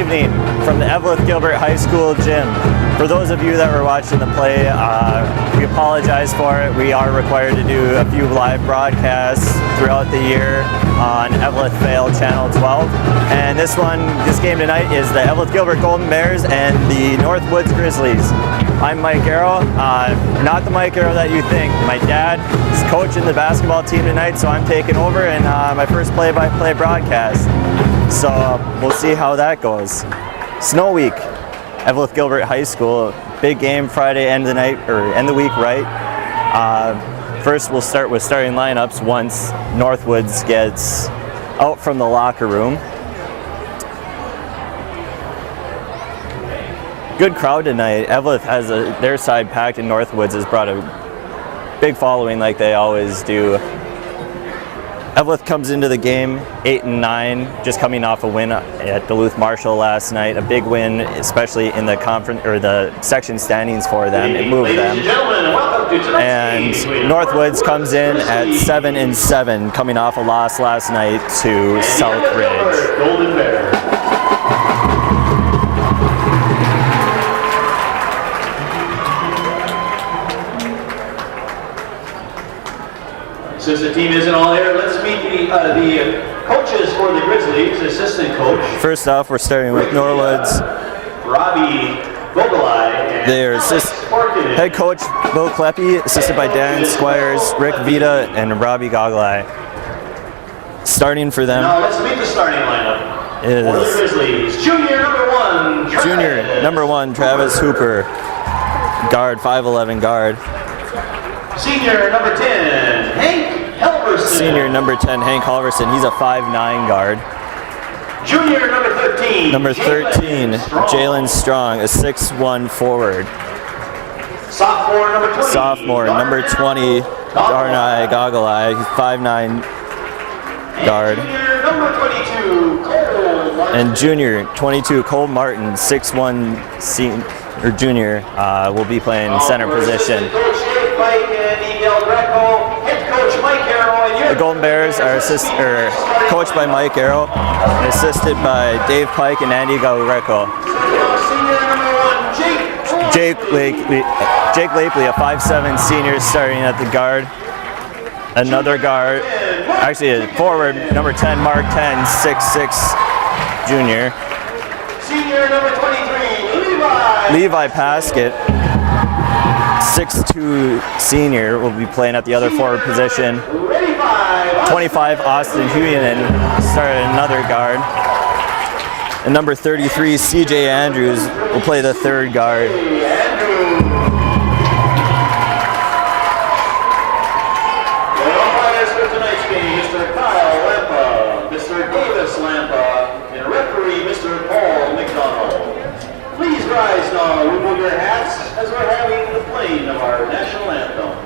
evening from the Evelyn Gilbert High School gym. For those of you that were watching the play, we apologize for it. We are required to do a few live broadcasts throughout the year on Evelyn Vale Channel 12. And this game tonight is the Evelyn Gilbert Golden Bears and the Northwoods Grizzlies. I'm Mike Arrow, not the Mike Arrow that you think. My dad is coaching the basketball team tonight, so I'm taking over in my first play-by-play broadcast. So we'll see how that goes. Snow week, Evelyn Gilbert High School, big game Friday, end of the night, or end of the week, right? First we'll start with starting lineups once Northwoods gets out from the locker room. Good crowd tonight. Evelyn has their side packed, and Northwoods has brought a big following like they always do. Evelyn comes into the game 8-9, just coming off a win at Duluth Marshall last night. A big win, especially in the conference or the section standings for them. It moved them. And Northwoods comes in at 7-7, coming off a loss last night to Southridge. Since the team isn't all here, let's meet the coaches for the Grizzlies, assistant coach. First off, we're starting with Norwood's. Robbie Gogelai. Their head coach, Bill Kleppe, assisted by Dan Squires, Rick Vita, and Robbie Gogelai. Starting for them. Now let's meet the starting lineup. For the Grizzlies, junior number one, Travis Hooper. Guard, 5'11" guard. Senior number 10, Hank Halverson. Senior number 10, Hank Halverson. He's a 5'9" guard. Junior number 13. Number 13, Jalen Strong, a 6'1" forward. Sophomore number 20, Darnay Gogelai, 5'9" guard. Junior number 22, Cole Martin. And junior 22, Cole Martin, 6'1" junior, will be playing center position. The Golden Bears are coached by Mike Arrow and assisted by Dave Pike and Andy Galreco. Jake Lapely, a 5'7" senior, starting at the guard. Another guard, actually a forward, number 10, Mark 10, 6'6" junior. Senior number 23, Levi Paskett, 6'2" senior, will be playing at the other forward position. 25, Austin Huyanen, started another guard. And number 33, CJ Andrews, will play the third guard. Rise now, remove your hats as we're having the playing of our national anthem.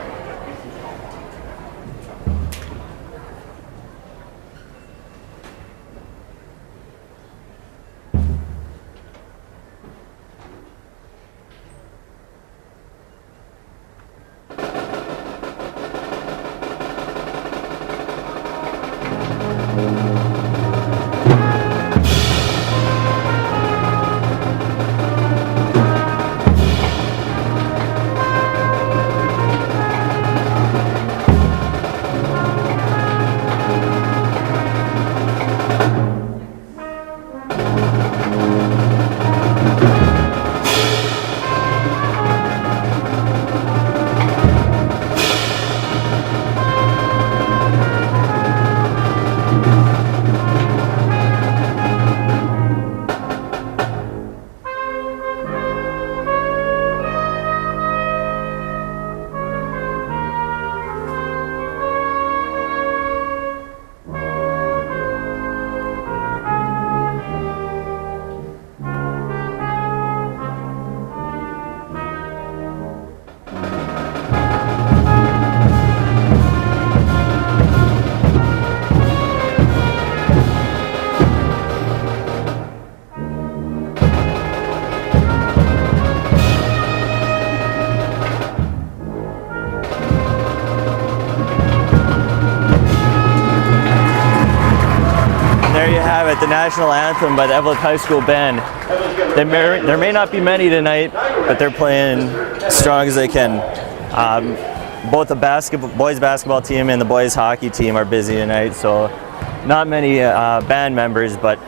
There you have it, the national anthem by the Evelyn High School band. There may not be many tonight, but they're playing as strong as they can. Both the boys basketball team and the boys hockey team are busy tonight, so not many band members, but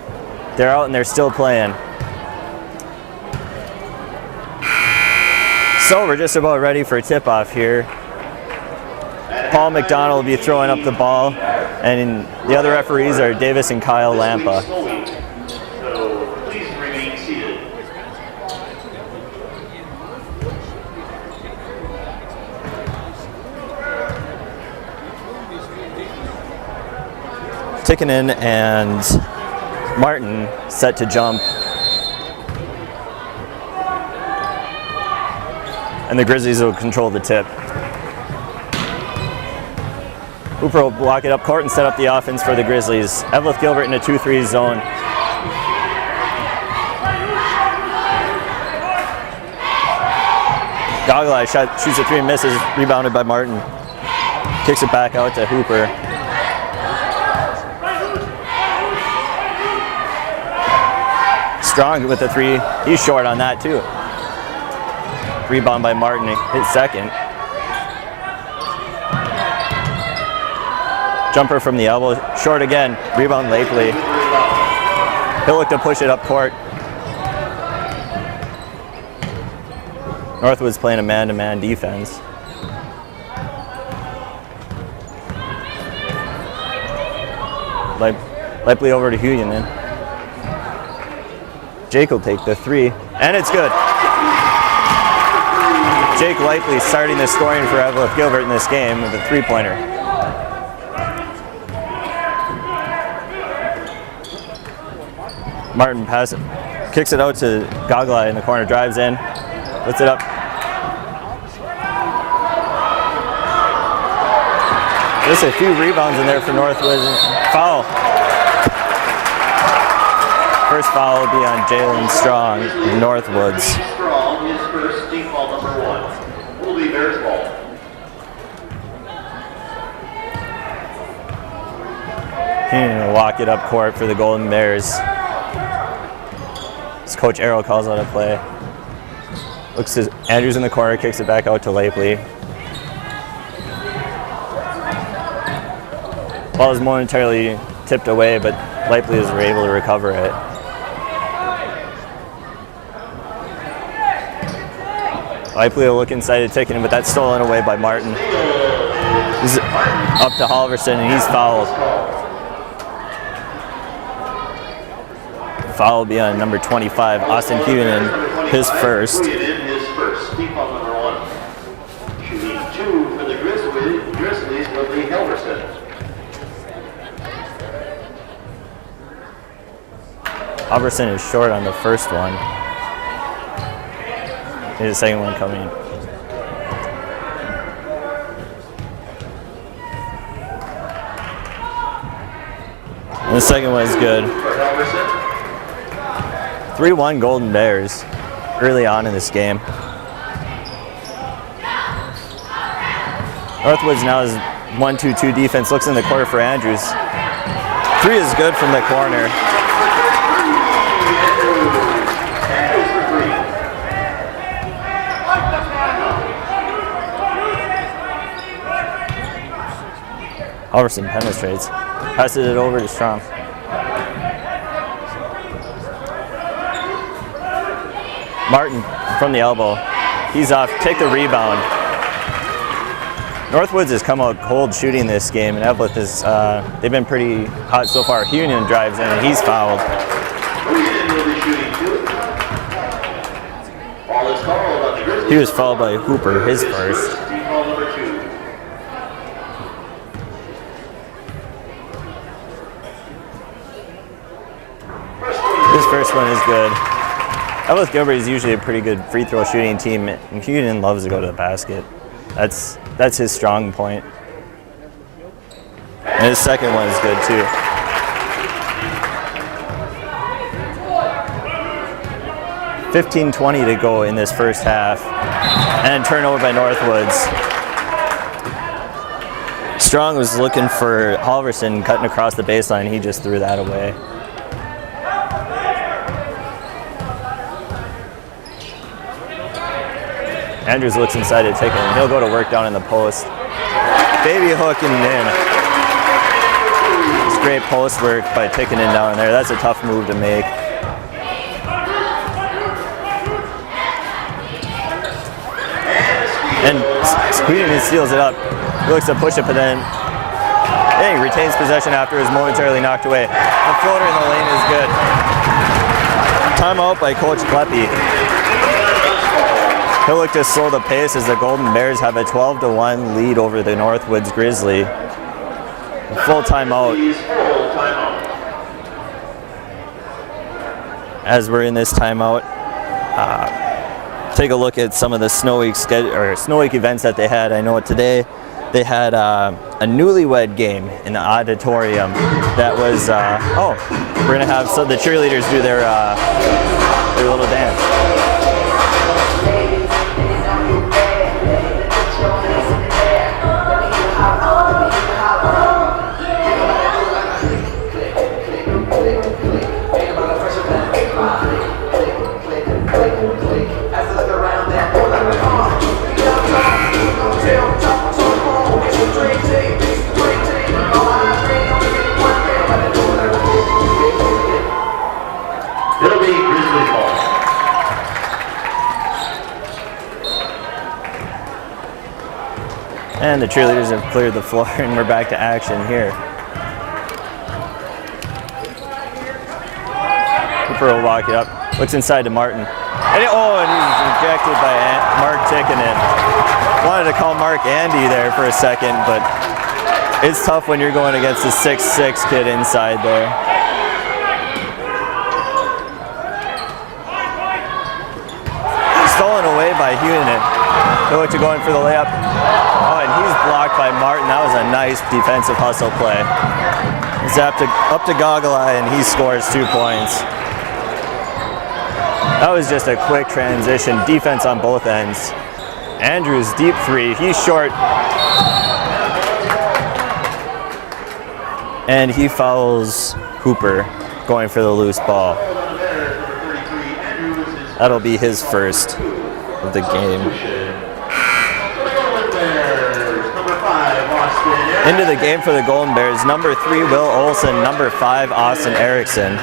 they're out and they're still playing. So we're just about ready for a tip-off here. Paul McDonald will be throwing up the ball, and the other referees are Davis and Kyle Lampa. So please remain seated. Tikkanen and Martin set to jump. And the Grizzlies will control the tip. Hooper will block it up court and set up the offense for the Grizzlies. Evelyn Gilbert in a 2-3 zone. Gogolai shoots a 3 and misses, rebounded by Martin. Kicks it back out to Hooper. Strong with the 3. He's short on that too. Rebound by Martin, hit second. Jumper from the elbow, short again. Rebound Lakely. He'll look to push it up court. Northwood's playing a man-to-man defense. Likely over to Hughenden. Jake will take the 3, and it's good. Jake Likely starting the scoring for Evelyn Gilbert in this game with a 3-pointer. Martin kicks it out to Gogolai in the corner, drives in, puts it up. There's a few rebounds in there for Northwood. Foul. First foul will be on Jalen Strong of Northwoods. Strong, his first team foul number 1. Will be Bears ball. He's will walk it up court for the Golden Bears. As Coach Arrow calls out a play. Looks to Andrews in the corner, kicks it back out to Lakely. Ball is momentarily tipped away, but Lakely is able to recover it. Likely will look inside to Tikkanen, but that's stolen away by Martin. He's up to Halverson, and he's fouled. Foul will be on number 25, Austin Hughenden, his first. His first, team foul number 1. Shooting 2 for the Grizzlies will be Halverson. Halverson is short on the first one. There's a second one coming. And the second one is good. 3-1 Golden Bears early on in this game. Northwoods now is 1-2-2 defense, looks in the corner for Andrews. 3 is good from the corner. Halverson penetrates, passes it over to Strong. Martin from the elbow, he's off, take the rebound. Northwoods has come out cold shooting this game, and Evelyn is, they've been pretty hot so far. Hughenden drives in, and he's fouled. He was fouled by Hooper, his first. His first one is good. Evelyn Gilbert is usually a pretty good free throw shooting team, and Hughenden loves to go to the basket. That's his strong point. And his second one is good too. $15:20 to go in this first half, and turnover by Northwoods. Strong was looking for Halverson cutting across the baseline. He just threw that away. Andrews looks inside to Ticken, and he'll go to work down in the post. Baby hooking in. It's great post work by Ticken down there. That's a tough move to make. And Squeeden steals it up. He looks to push it, but then he retains possession after it was momentarily knocked away. The floater in the lane is good. Timeout by Coach Kleppe. He'll look to slow the pace as the Golden Bears have a 12-1 lead over the Northwoods Grizzly. A full timeout. As we're in this timeout, take a look at some of the Snow Week events that they had. I know today they had a newlywed game in the auditorium. That was we're gonna have the cheerleaders do their little dance. And the cheerleaders have cleared the floor, and we're back to action here. Cooper will walk it up, looks inside to Martin. And he's rejected by Mark Tickinen. Wanted to call Mark Andy there for a second, but it's tough when you're going against a 6'6" kid inside there. Stolen away by Heunen. He'll look to go in for the layup. Oh, and he's blocked by Martin. That was a nice defensive hustle play. It's up to Goggle Eye, and he scores 2 points. That was just a quick transition. Defense on both ends. Andrews, deep three. He's short. And he fouls Hooper going for the loose ball. That'll be his first of the game. Into the game for the Golden Bears, number 3, Will Olson, number 5, Austin Erickson.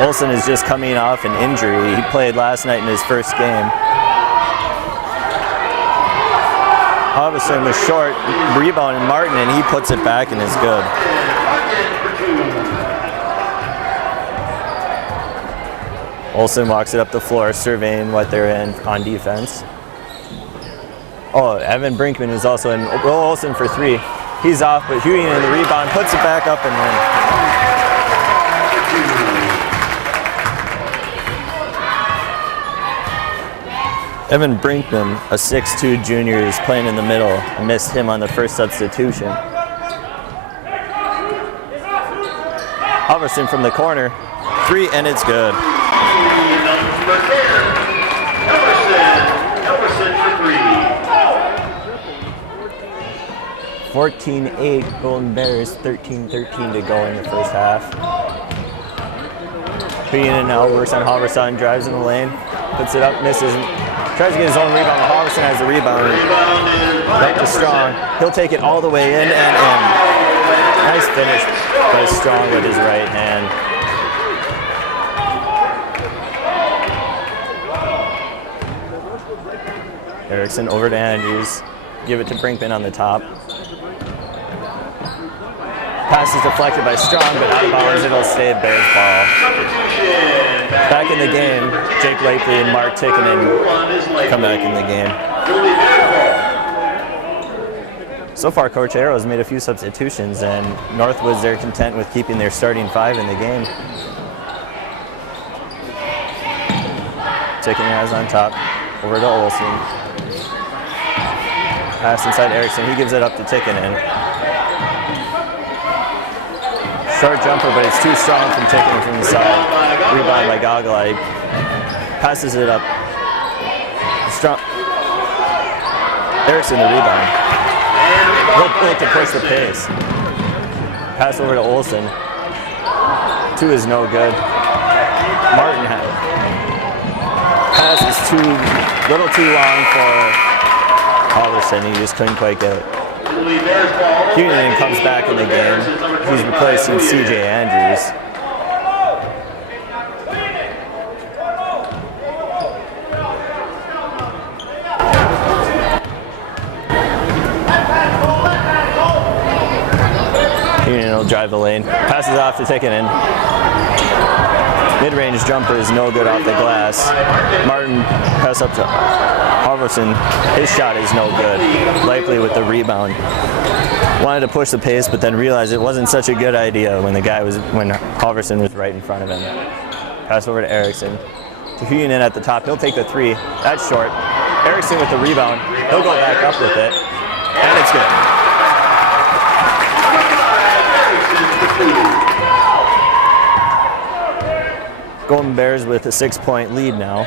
Olson is just coming off an injury. He played last night in his first game. Halverson was short, rebounding Martin, and he puts it back and is good. Olson walks it up the floor, surveying what they're in on defense. Oh, Evan Brinkman is also in. Will Olson for 3. He's off, but Huey in the rebound, puts it back up and in. Evan Brinkman, a 6'2" junior, is playing in the middle. I missed him on the first substitution. Halverson from the corner. 3, and it's good. 14-8 Golden Bears, 13-13 to go in the first half. Heunen now works on Halverson, drives in the lane, puts it up, misses, tries to get his own rebound. Halverson has the rebound. Back to Strong. He'll take it all the way in and in. Nice finish by Strong with his right hand. Erickson over to Andrews. Give it to Brinkman on the top. Pass is deflected by Strong, but out of bounds. It'll stay a Bears ball. Back in the game, Jake Lakely and Mark Tickinen come back in the game. So far, Coach Arrow has made a few substitutions, and Northwoods, they're content with keeping their starting 5 in the game. Tickinen has on top, over to Olson. Pass inside Erickson, he gives it up to Tickinen. Short jumper, but it's too strong from Tickinen from the side. Rebound by Goggle Eye. Passes it up. Erickson the rebound. Look to push the pace. Pass over to Olsen. 2 is no good. Martin pass is little too long for Halverson. He just couldn't quite get it. Union comes back in the game. He's replacing CJ Andrews. Union will drive the lane. Passes off to Tikkanen. Mid-range jumper is no good off the glass. Martin pass up to Halverson. His shot is no good. Likely with the rebound. Wanted to push the pace, but then realized it wasn't such a good idea when Halverson was right in front of him. Pass over to Erickson. To Hunin at the top. He'll take the 3. That's short. Erickson with the rebound. He'll go back up with it. And it's good. Golden Bears with a 6-point lead now.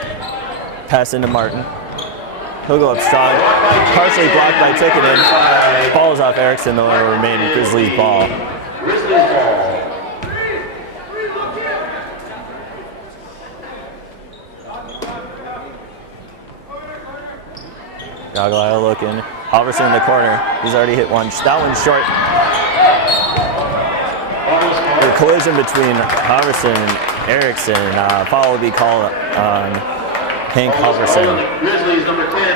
Pass into Martin. He'll go up strong. Partially blocked by Tikkanen. Falls off Erickson, though it'll remain Grizzlies ball. Gaglio looking. Halverson in the corner. He's already hit one. That one's short. The collision between Halverson and Erickson. Foul will be called on Hank Halverson.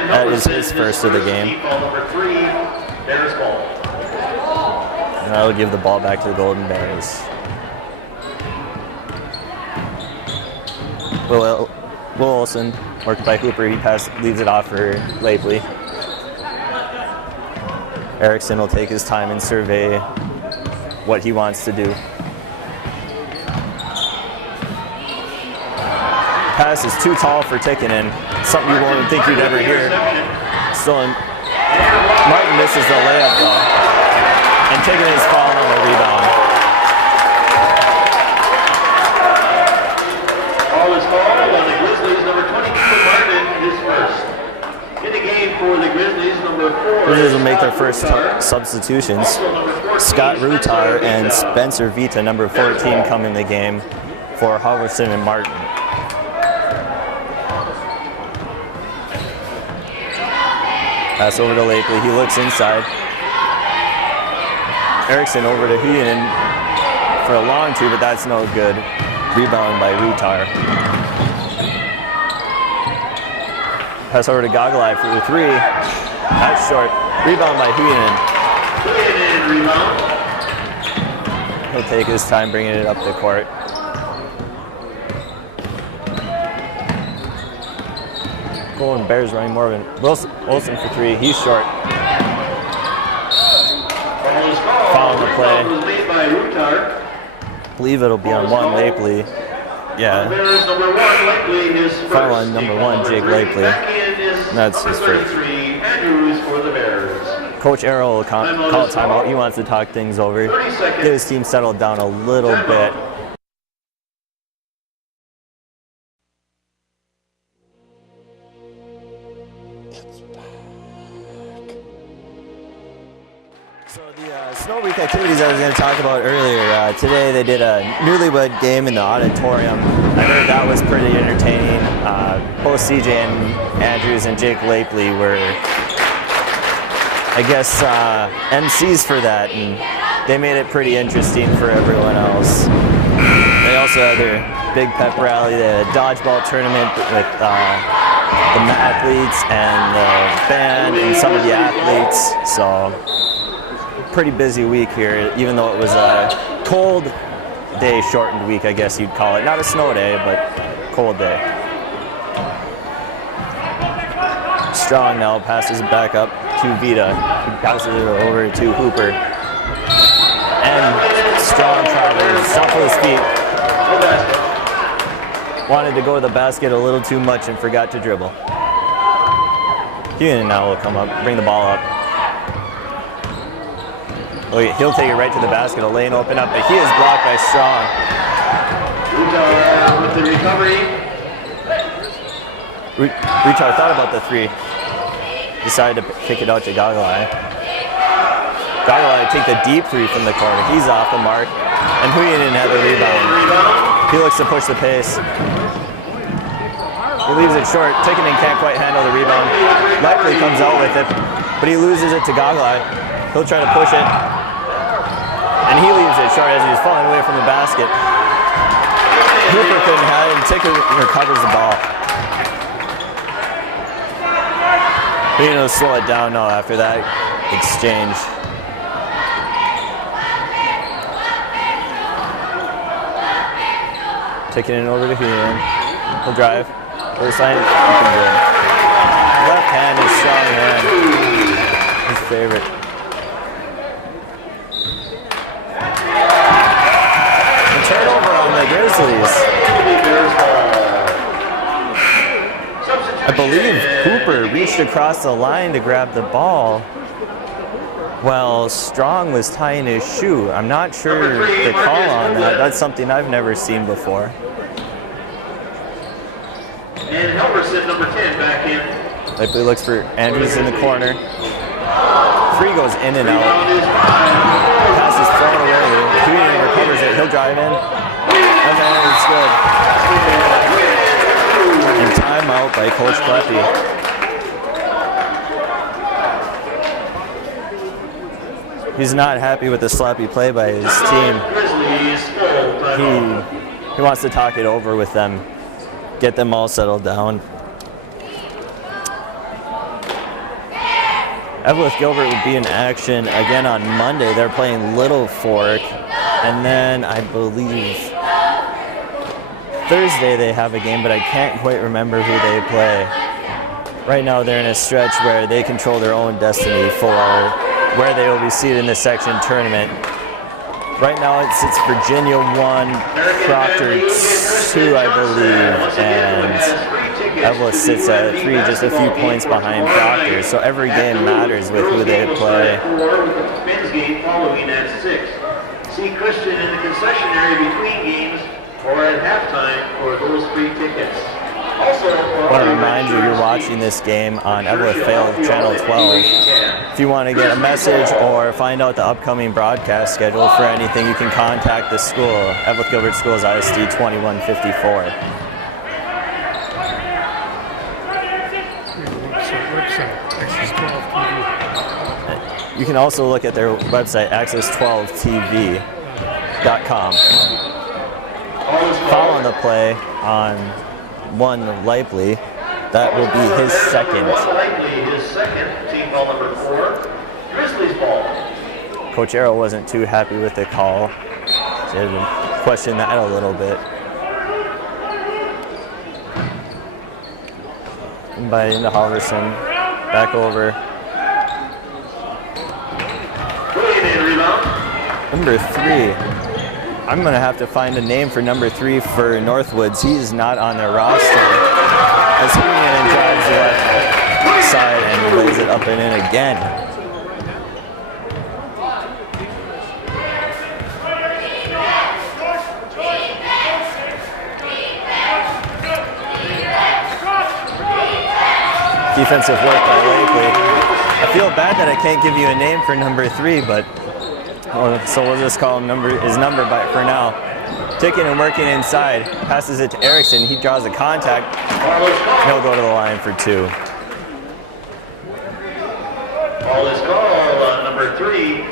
That is his first of the game. And that'll give the ball back to the Golden Bears. Will Olsen, worked by Hooper, leads it off for Lapley. Erickson will take his time and survey what he wants to do. Pass is too tall for Tikkanen. Something you won't think you'd ever hear. Still, Martin misses the layup though. And Tikkanen's falling on the rebound. All is called on the Grizzlies, number 22, Martin, his first. In the game for the Grizzlies, number 4. Grizzlies will make their first substitutions. Scott Rutar and Spencer Vita, number 14, come in the game for Halverson and Martin. Pass over to Lapley. He looks inside. Erickson over to Huyen for a long 2, but that's no good. Rebound by Rutar. Pass over to Gaglai for the 3. That's short. Rebound by Huyen. He'll take his time bringing it up the court. Golden Bears running more of an Olsen for 3. He's short. Foul on the play. Believe it'll be on 1 Lapley. Yeah. Foul on number 1, Jake Lapley. That's his first. Coach Arrow will call a timeout. He wants to talk things over. Get his team settled down a little bit. So the Snow Week activities I was going to talk about earlier, today they did a newlywed game in the auditorium. I heard that was pretty entertaining. Both CJ and Andrews and Jake Lapley were, I guess, MCs for that, and they made it pretty interesting for everyone else. They also had their big pep rally, the dodgeball tournament with the athletes and the band and some of the athletes. So pretty busy week here, even though it was a cold day, shortened week, I guess you'd call it. Not a snow day, but cold day. Strong now passes it back up to Vita. He passes it over to Hooper. And Strong tried to shuffle his feet. Wanted to go to the basket a little too much and forgot to dribble. Hunan now will come up, bring the ball up. He'll take it right to the basket, a lane open up, but he is blocked by Strong. With the recovery. Richard thought about the 3. decided to kick it out to Gagalai. Gagalai take the deep three from the corner. He's off the mark. And Huyanin had the rebound. He looks to push the pace. He leaves it short. Tikkanen can't quite handle the rebound. Likely comes out with it, but he loses it to Gagalai. He'll try to push it. And he leaves it short as he's falling away from the basket. Hooper couldn't have it, and Tikkanen recovers the ball. But he'll slow it down now after that exchange. Tikkanen over to Huyanin. He'll drive. First line, left hand is strong hand. His favorite. The turnover on the Grizzlies. I believe Hooper reached across the line to grab the ball while Strong was tying his shoe. I'm not sure the call on that. That's something I've never seen before. And Helverson, number 10, back in. Likely looks for Andrews in the corner. Three goes in and out. Pass is thrown away. Huyanin recovers it. He'll drive in. And then it's good. And timeout by Coach Kleppe. He's not happy with the sloppy play by his team. He wants to talk it over with them. Get them all settled down. Evelyn Gilbert will be in action again on Monday. They're playing Little Fork. And then I believe Thursday they have a game, but I can't quite remember who they play. Right now they're in a stretch where they control their own destiny for where they will be seated in the section tournament. Right now it's Virginia 1, Proctor 2, I believe, and Evelyn sits at 3, just a few points behind Proctor. So every game matters with who they play. Men's game following at 6. See Christian in the concession area between games or at halftime for those free tickets. Also, I want to remind you, you're watching this game on Evelyn Fail Channel 12. If you want to get a message or find out the upcoming broadcast schedule for anything, you can contact the school, Evelyn Gilbert Schools ISD 2154. You can also look at their website, access12tv.com. Following the play on one Lively, that will be his second. Team ball number 4, Grizzlies ball. Coach Arrow wasn't too happy with the call. So he had to question that a little bit. By into Halverson, back over. Number 3. I'm going to have to find a name for number 3 for Northwoods. He is not on their roster. As Huyanin drives the left side and lays it up and in again. Defensive work by Lakely. I feel bad that I can't give you a name for number 3, but so we'll just call him his number for now. Tikkanen working inside, passes it to Erickson. He draws a contact. He'll go to the line for 2. Ball is called on number 3.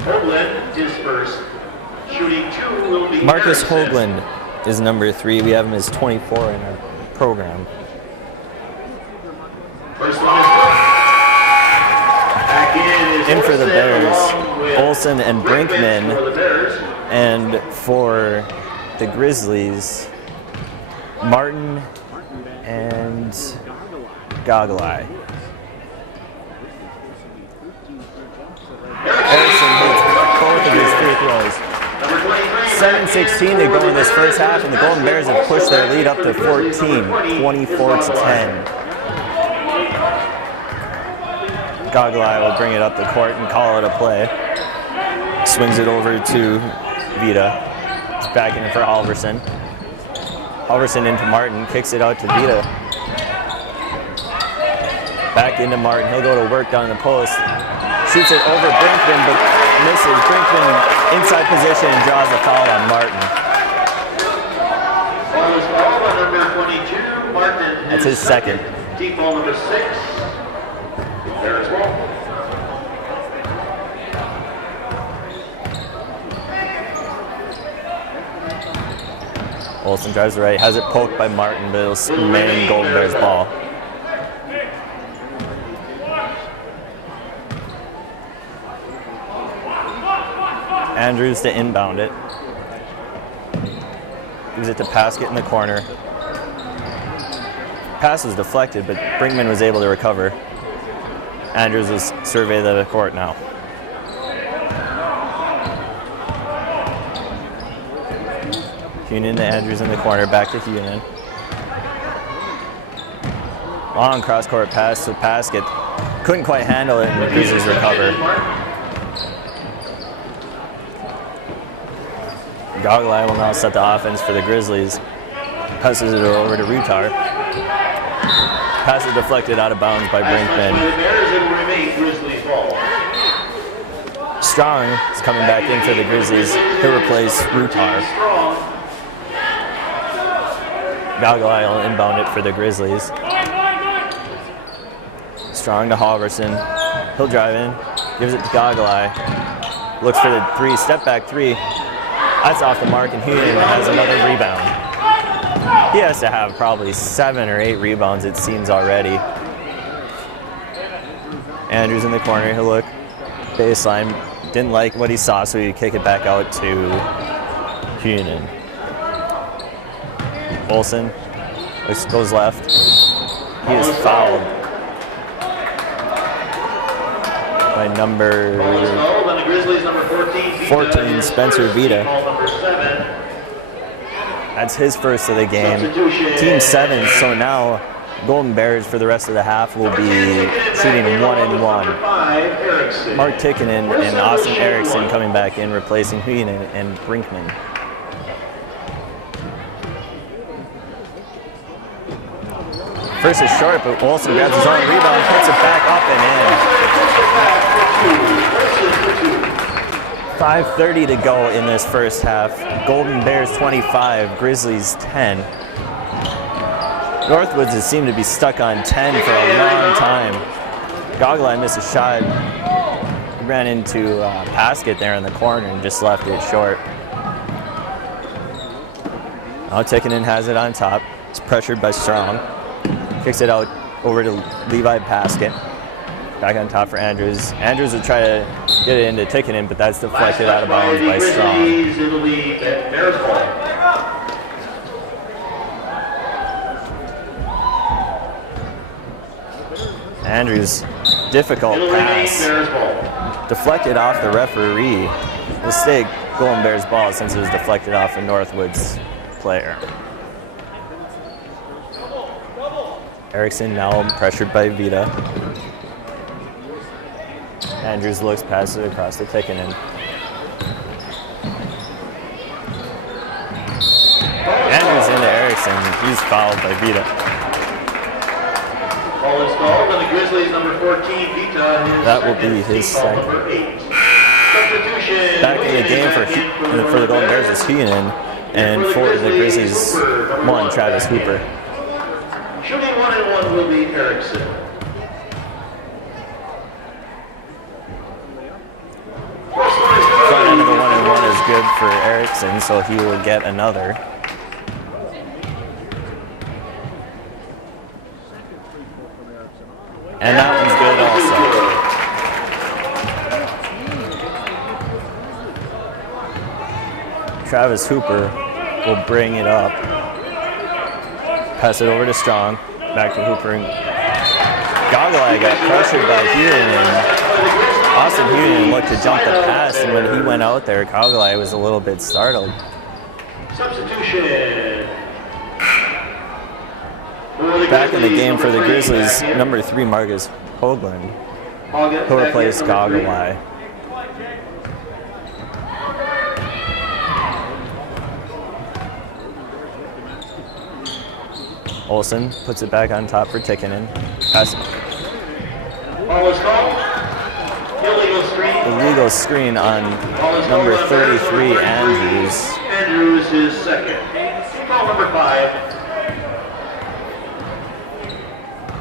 Hoagland dispersed. Shooting 2 will be Marcus Erickson. Hoagland is number 3. We have him as 24 in our program. First one is back In for the Olsen, Bears, along with Olsen and Brinkman, for the Bears. and for the Grizzlies, Martin and Gagalai. Erickson hits both of his free throws. 7:16 to go in this first half, and the Golden Bears have pushed their lead up to 14, 24-10. Gagalai will bring it up the court and call it a play. Swings it over to Vita. He's backing it for Halverson. Halverson into Martin, kicks it out to Vita. Back into Martin. He'll go to work down the post. Shoots it over Brinkman, but misses. Brinkman inside position and draws a foul on Martin. Foul is called on number 22, Martin. That's his second. Team foul number 6. There as well. Olsen drives right, has it poked by Martin, but it'll remain Golden Bears ball. Andrews to inbound it. Gives it to Paskett in the corner. Pass was deflected, but Brinkman was able to recover. Andrews will survey the court now. Heenan to Andrews in the corner, back to Heenan. Long cross-court pass to Paskett. Couldn't quite handle it, and the Grizzlies recover. Gogolai will now set the offense for the Grizzlies. Passes it over to Rutar. Pass is deflected out of bounds by Brinkman. Strong is coming back in for the Grizzlies. He'll replace Rutar. Gogolai will inbound it for the Grizzlies. Strong to Halverson. He'll drive in. Gives it to Gogolai. Looks for the three. Step back three. That's off the mark, and Heenan has another rebound. He has to have probably 7 or 8 rebounds, it seems already. Andrews in the corner. He'll look. Baseline. Didn't like what he saw, so he kick it back out to Heenan. Olsen goes left. He is fouled by number 14, Spencer Vita. That's his first of the game. Team 7, so now Golden Bears for the rest of the half will be shooting 1-1. Mark Tikkinen and Austin Erickson coming back in, replacing Heenan and Brinkman. First is short, but Olsen grabs his own rebound, puts it back up and in. 5:30 to go in this first half. Golden Bears 25, Grizzlies 10. Northwoods has seemed to be stuck on 10 for a long time. Gogolai missed a shot. He ran into Paskett there in the corner and just left it short. Now Tikkinen has it on top. It's pressured by Strong. Kicks it out over to Levi Paskett. Back on top for Andrews. Andrews will try to get it into Tikkinen, but that's deflected out of bounds by Strong. Andrews, difficult pass. Deflected off the referee. Mistake, Golden Bears ball since it was deflected off a Northwoods player. Erickson now pressured by Vita. Andrews looks past it across to Tikkinen. Andrews into Erickson. He's fouled by Vita. Ball is called on the Grizzlies, number 14, Vita. That will be his second. Back in the game for the Golden Bears is Heenan, and for the Grizzlies, one, Travis Hooper. Shooting 1-1 will be Erickson. Front end of the 1-1 is good for Erickson, so he will get another. And that one's good also. Travis Hooper will bring it up. Pass it over to Strong. Back to Hooper. Gogolai got pressured by Heenan. Austin Heenan looked to jump the pass, and when he went out there, Gogolai was a little bit startled. Substitution. Back in the game for the Grizzlies, number 3, Marcus Hoagland. He'll replace Gogolai. Olsen puts it back on top for Tikkinen. Ball is called. Illegal screen. Illegal screen on number 33, Andrews. Andrews is second. Ball number 5.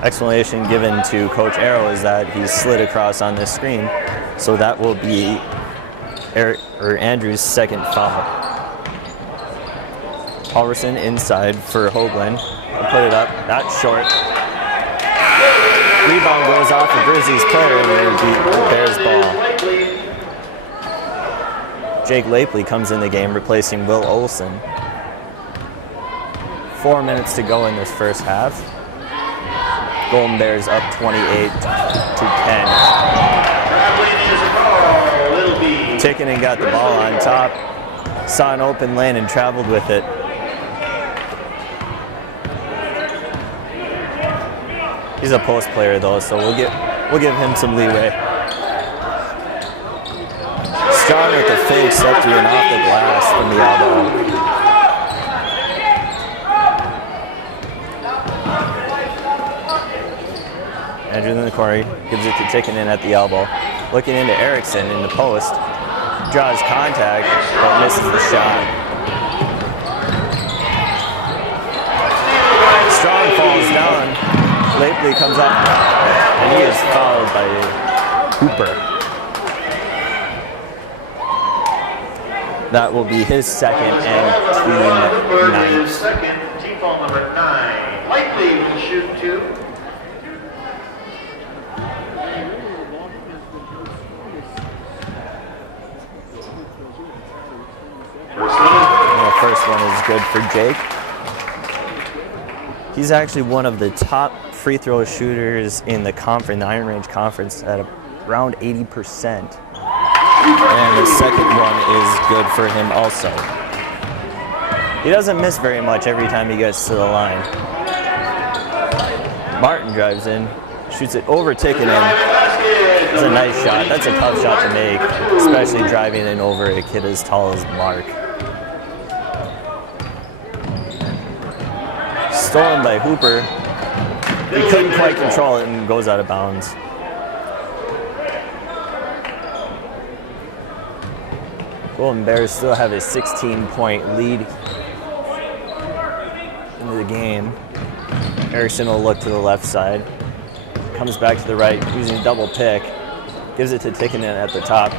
Explanation given to Coach Arrow is that he slid across on this screen, so that will be Andrews' second foul. Halverson inside for Hoagland. He'll put it up, that's short. Rebound goes off the Grizzlies player and it'll be the Bears ball. Jake Lapley comes in the game replacing Will Olson. 4 minutes to go in this first half. Golden Bears up 28 to 10. Tickinen got the ball on top, saw an open lane and traveled with it. He's a post player though, so we'll give him some leeway. Strong with the fake set through and off the glass from the elbow. Andrews in the corner, gives it to Tickinen at the elbow. Looking into Erickson in the post. Draws contact, but misses the shot. Strong falls down. Lapley comes up, and he is fouled by Hooper. That will be his second and team ninth. Second, team foul number 9. Likely will shoot 2. The first one is good for Jake. He's actually one of the top free throw shooters in the conference, the Iron Range Conference, at around 80%. And the second one is good for him also. He doesn't miss very much every time he gets to the line. Martin drives in, shoots it over Tickinen. It's a nice shot. That's a tough shot to make, especially driving in over a kid as tall as Mark. Stolen by Hooper. He couldn't quite control it and goes out of bounds. Golden Bears still have a 16-point lead into the game. Erickson will look to the left side. Comes back to the right using a double pick. Gives it to Tickinen at the top.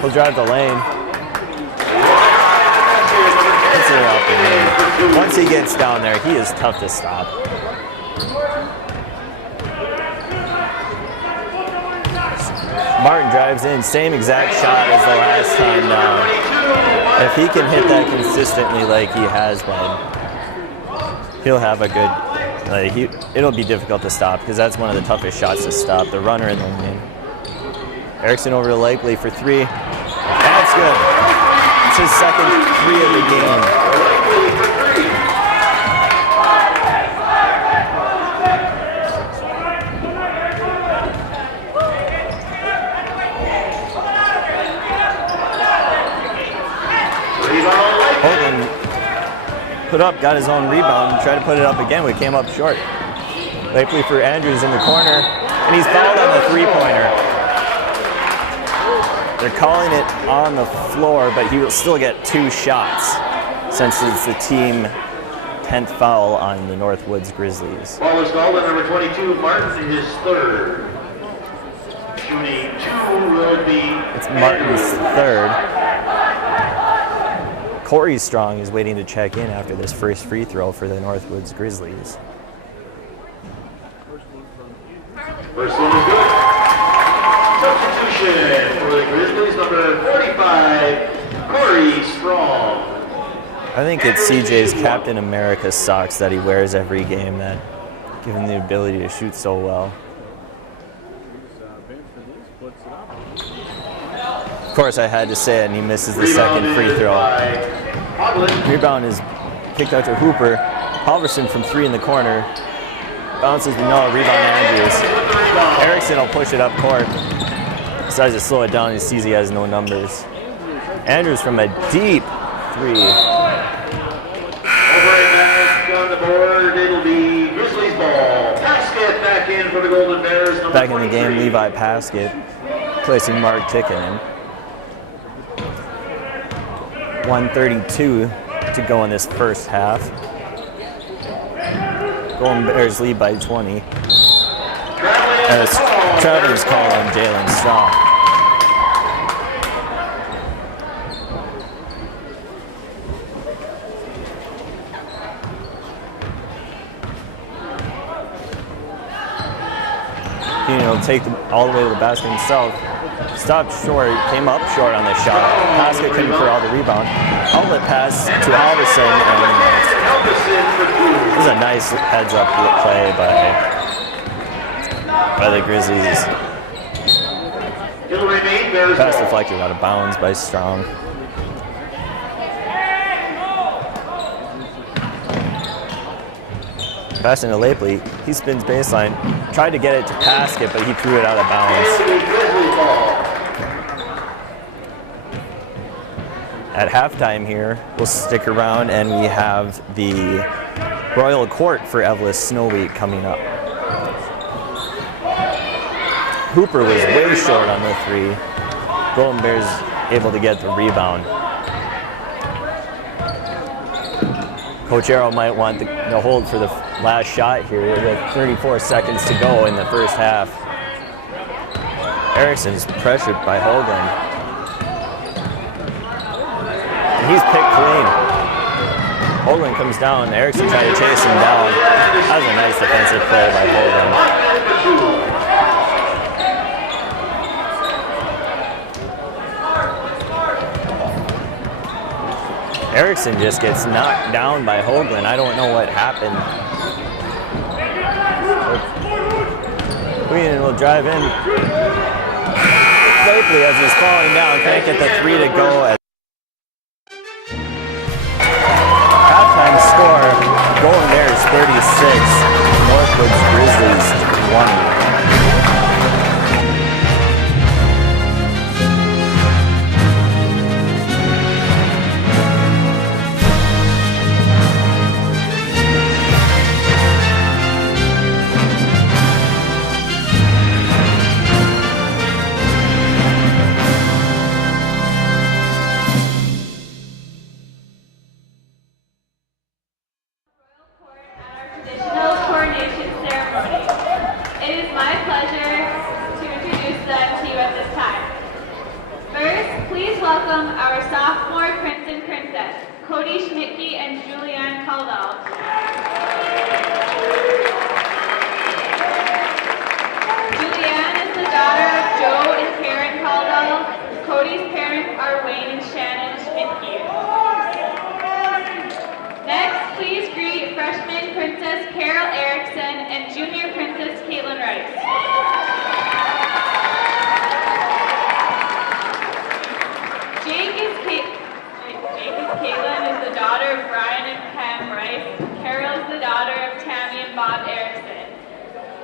He'll drive the lane. Puts it up the lane. Once he gets down there, he is tough to stop. Martin drives in, same exact shot as the last time down. If he can hit that consistently like he has been, he'll have a good, it'll be difficult to stop because that's one of the toughest shots to stop, the runner in the lane. Erickson over to Lapley for 3. That's good. It's his second 3 of the game. Hoagland put up, got his own rebound, tried to put it up again, we came up short. Lapley for Andrews in the corner, and he's fouled on the 3-pointer. They're calling it on the floor, but he will still get 2 shots since it's the team 10th foul on the Northwoods Grizzlies. Ball is called on number 22, Martin, his 3rd. Shooting 2 will be It's Martin's 3rd. Corey Strong is waiting to check in after this first free throw for the Northwoods Grizzlies. First one is good. Substitution for the Grizzlies, number 45, Corey Strong. I think it's CJ's Captain America socks that he wears every game that give him the ability to shoot so well. Of course, I had to say it, and he misses the second free throw. Rebound is kicked out to Hooper. Halverson from 3 in the corner. Bounces, no, rebound Andrews. Erickson will push it up court. Decides to slow it down, he sees he has no numbers. Andrews from a deep 3. Over and back on the board, it'll be Grizzlies ball. Basket back in for the Golden Bears, number Back in the game, 23. Levi Paskett placing Mark Tickinen. 1:32 to go in this first half. Golden Bears lead by 20. As Travis call on Jalen Strong. He'll take all the way to the basket himself. Stopped short, came up short on the shot. Paskett couldn't corral the rebound. Outlet pass to Halverson, and this is a nice heads-up play by the Grizzlies. Pass deflected out of bounds by Strong. Pass into Lapley. He spins baseline. Tried to get it to Paskett, but he threw it out of bounds. At halftime here, we'll stick around and we have the Royal Court for Evelyn Snow Week coming up. Hooper was way short on the three. Golden Bears able to get the rebound. Coach Arrow might want the hold for the last shot here with 34 seconds to go in the first half. Erickson's pressured by Hoagland. And he's picked clean. Hoagland comes down, Erickson trying to chase him down. That was a nice defensive play by Hoagland. Erickson just gets knocked down by Hoagland. I don't know what happened. Queen will drive in. Blakely, as he's falling down, can't get the three to go. Halftime score, Golden Bears 36, Northwoods Grizzlies 20.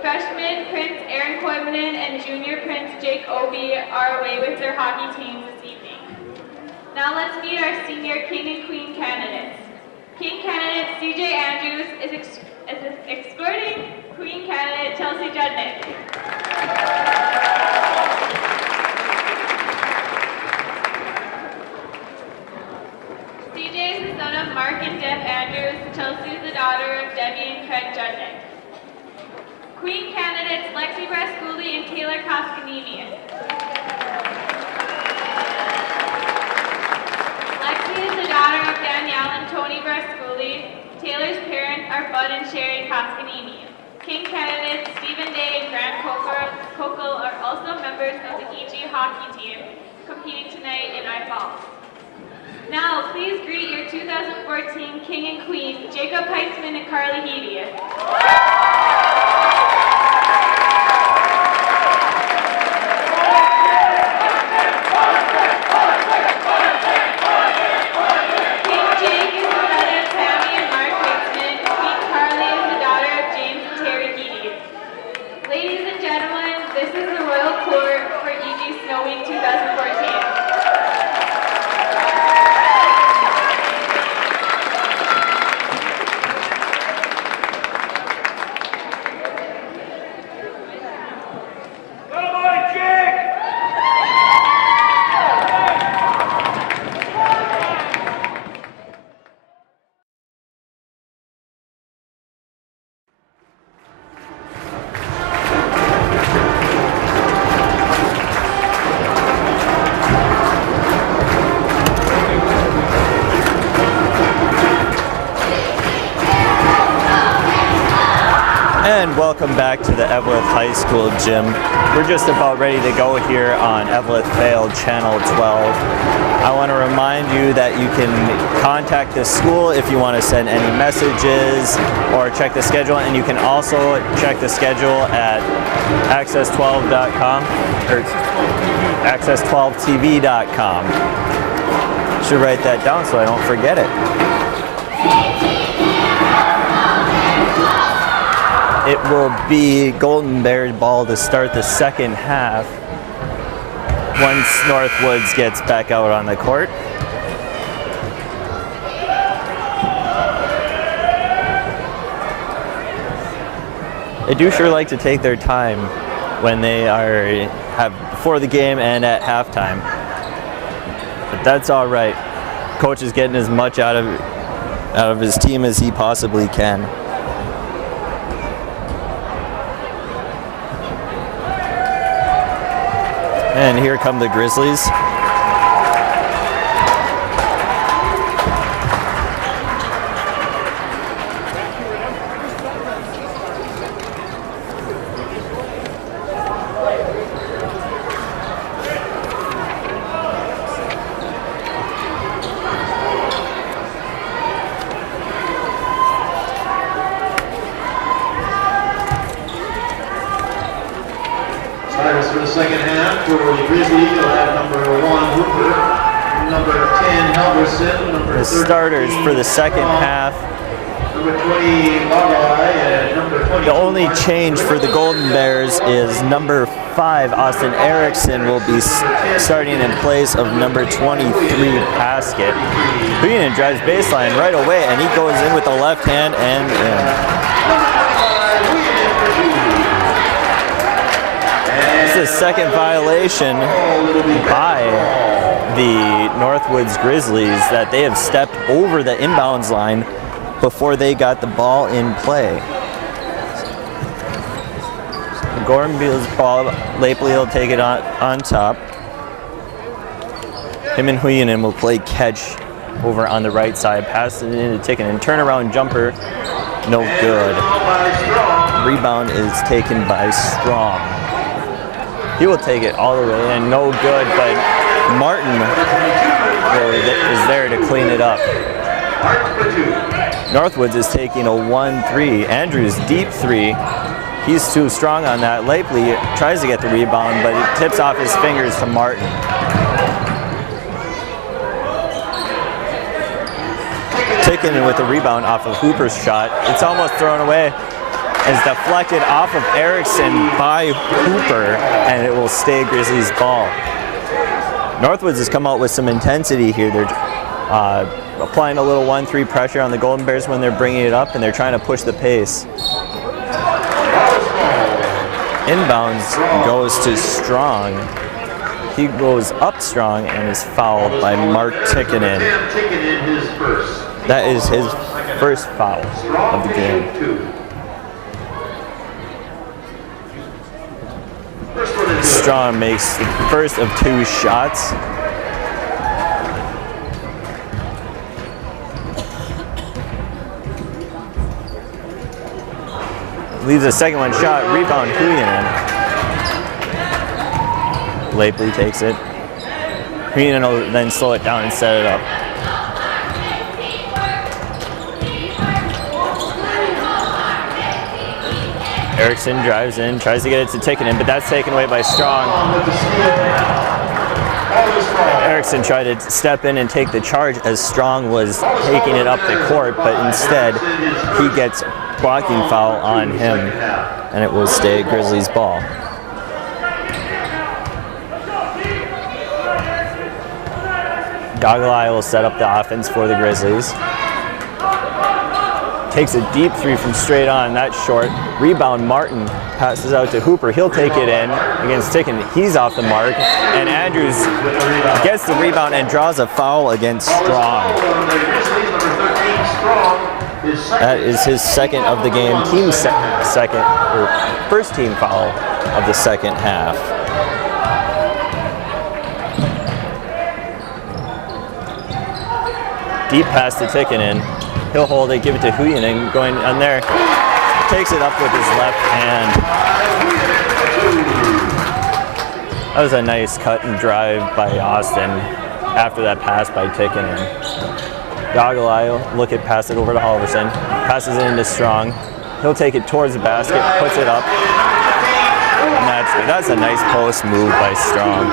Freshman Prince Aaron Koivunen and junior Prince Jake Obi are away with their hockey teams this evening. Now let's meet our senior King and Queen candidates. King candidate CJ Andrews is escorting Queen candidate Chelsea Judnick. CJ is the son of Mark and Deb Andrews. Chelsea is the daughter of Debbie and Craig Judnick. Queen candidates Lexi Brasculi and Taylor Koskanemian. Lexi is the daughter of Danielle and Tony Brasculi. Taylor's parents are Bud and Sherry Koskanemian. King candidates Stephen Day and Grant Kokol are also members of the EG hockey team competing tonight in I Falls. Now, please greet your 2014 King and Queen, Jacob Heitzman and Carly Heedy. And welcome back to the Eveleth High School gym. We're just about ready to go here on Eveleth Vale Channel 12. I want to remind you that you can contact the school if you want to send any messages or check the schedule, and you can also check the schedule at access12.com or access12tv.com. Should write that down so I don't forget it. It will be Golden Bears ball to start the second half once Northwoods gets back out on the court. They do sure like to take their time when they have before the game and at halftime. But that's all right. Coach is getting as much out of his team as he possibly can. And here come the Grizzlies. For the second half, for the Grizzlies, you'll have number 1, Hooper, number 10, Halverson, number 13. The starters for the second half. Number 20, Bagai, and number 20. The only change for the Golden Bears is number 5, Austin Erickson, will be starting in place of number 23, Paskett. Huyen drives baseline right away, and he goes in with the left hand and in. The second violation by the Northwoods Grizzlies that they have stepped over the inbounds line before they got the ball in play. Gorhamville's ball, Lapley will take it on top. Him and Huyen will play catch over on the right side, pass it into Tickinen, turnaround jumper, no good. Rebound is taken by Strong. He will take it all the way in, no good, but Martin is there to clean it up. Northwoods is taking a 1-3. Andrews deep 3. He's too strong on that. Lapley tries to get the rebound, but it tips off his fingers to Martin. Tickinen with the rebound off of Hooper's shot. It's almost thrown away. Is deflected off of Erickson by Hooper, and it will stay Grizzlies ball. Northwoods has come out with some intensity here. They're applying a little 1-3 pressure on the Golden Bears when they're bringing it up, and they're trying to push the pace. Inbounds goes to Strong. He goes up Strong and is fouled by Mark Tickinen. That is his first foul of the game. Strong makes the first of 2 shots. Leaves a second one shot, rebound Huyen. Lapley takes it. Huyen will then slow it down and set it up. Erickson drives in, tries to get it to Tickinen, but that's taken away by Strong. Erickson tried to step in and take the charge as Strong was taking it up the court, but instead he gets blocking foul on him, and it will stay Grizzlies ball. Goggle Eye will set up the offense for the Grizzlies. Takes a deep 3 from straight on, that's short. Rebound, Martin passes out to Hooper. He'll take it in against Tickinen. He's off the mark, and Andrews gets the rebound and draws a foul against Strong. That is his second of the game, first team foul of the second half. Deep pass to Tickinen. He'll hold it, give it to Huyen, and going on there. Takes it up with his left hand. That was a nice cut and drive by Austin after that pass by Tikkanen. Goggle eye, look at pass it over to Halverson. Passes it into Strong. He'll take it towards the basket, puts it up. And that's good. That's a nice post move by Strong.